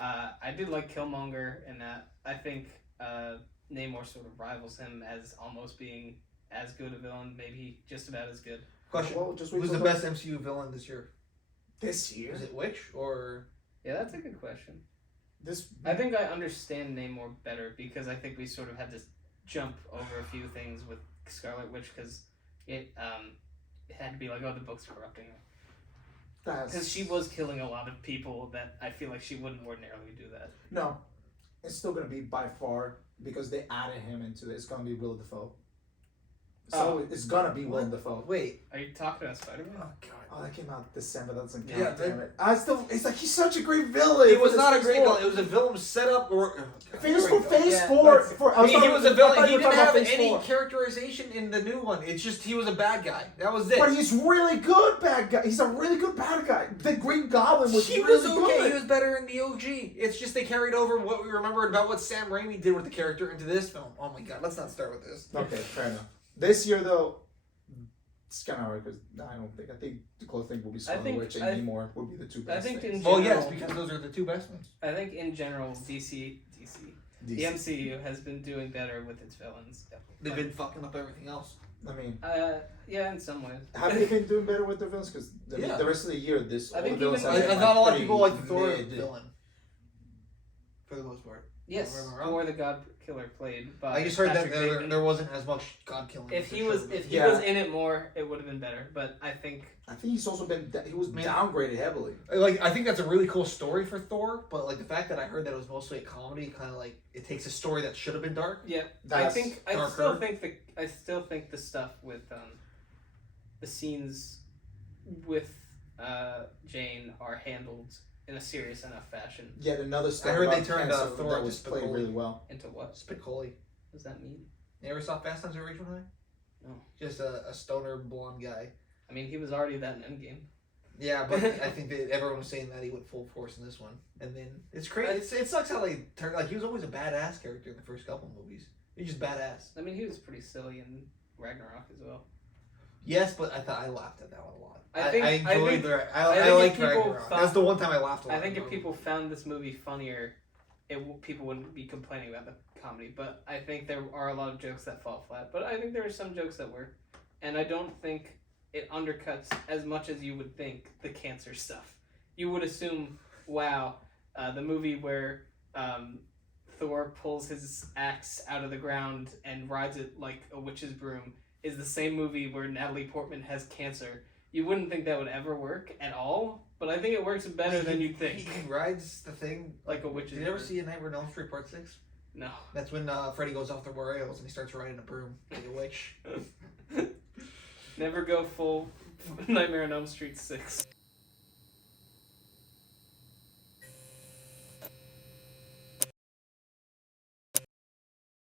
I did like Killmonger in that. I think Namor sort of rivals him as almost being as good a villain, maybe just about as good. Question: Well, just wait Who's till the best MCU villain this year? This year? Is it Witch or? Yeah, that's a good question. This. I think I understand Namor better because I think we sort of had to jump over a few things with Scarlet Witch because it had to be like, oh, the book's corrupting her. Because she was killing a lot of people that I feel like she wouldn't ordinarily do that. No. It's still going to be by far, because they added him into it, it's going to be Willem Dafoe. So it's going to be Willem Dafoe. Wait. Are you talking about Spider-Man? Oh God. Oh, that came out December. That doesn't count. Yeah, damn it. It's like he's such a great villain. It was for not a this great phase villain. It was a villain set up or. Phase 4. Phase Yeah, 4. let's- He was a villain. He didn't have any Four. characterization in the new one. It's just he was a bad guy. That was it. But he's really good bad guy. He's a really good bad guy. The Green Goblin was He really was okay. good. He was better in the OG. It's just they carried over what we remembered about what Sam Raimi did with the character into this film. Oh my God, let's not start with this. Okay, fair enough. This year, though, it's kind of hard because I think the close thing will be Scarlet think- Witch and I- Namor would be the two I best think things. in Well, yes, general- because those are the two best ones. I think in general, DC, the DC. MCU has been doing better with its villains. They've been fucking up everything else. I mean, Yeah, in some ways. have they been doing better with the villains? Because Yeah. the rest of the year, I all think the villains even- have I been, thought a lot of pretty people like the Thor mid. villain. For the most part. Yes, Am I wrong? Thor the God Killer played by. I just heard that Patrick there, Bateman. there wasn't as much god killing. If for he sure, was, but- if he Yeah. was in it more, it would have been better. But I think I think he's also been he was Man. downgraded heavily. like I think that's a really cool story for Thor, but like the fact that I heard that it was mostly a comedy, kind of like it takes a story that should have been dark. yeah, That's I darker. still think the stuff with the scenes with Jane are handled in a serious enough fashion. Yet another stuff I heard they about turned, cancer Thor that was to played Spicoli. really well. Into what? Spicoli. What does that mean? You ever saw Fast Times at Ridgemont High? No. Just a stoner blonde guy. I mean, he was already that in Endgame. Yeah, but I think that everyone was saying that he went full force in this one, and then it's crazy. It sucks how they turn. Like he was always a badass character in the first couple movies. He's just badass. I mean, he was pretty silly in Ragnarok as well. Yes, but I laughed at that one a lot. I think- I I enjoyed think- the. I I think liked if people Ragnarok. thought- That's the one time I laughed a lot. I think in if the people found this movie funnier, people wouldn't be complaining about the comedy. But I think there are a lot of jokes that fall flat. But I think there are some jokes that work, and I don't think it undercuts as much as you would think the cancer stuff. You would assume, wow, the movie where Thor pulls his axe out of the ground and rides it like a witch's broom is the same movie where Natalie Portman has cancer. You wouldn't think that would ever work at all, but I think it works better than you'd think. He rides the thing Like a witch's Did you ever broom. see A Nightmare on Elm Street Part 6? No. That's when Freddy goes off the rails and he starts riding a broom like a witch. Never go full Nightmare on Elm Street 6.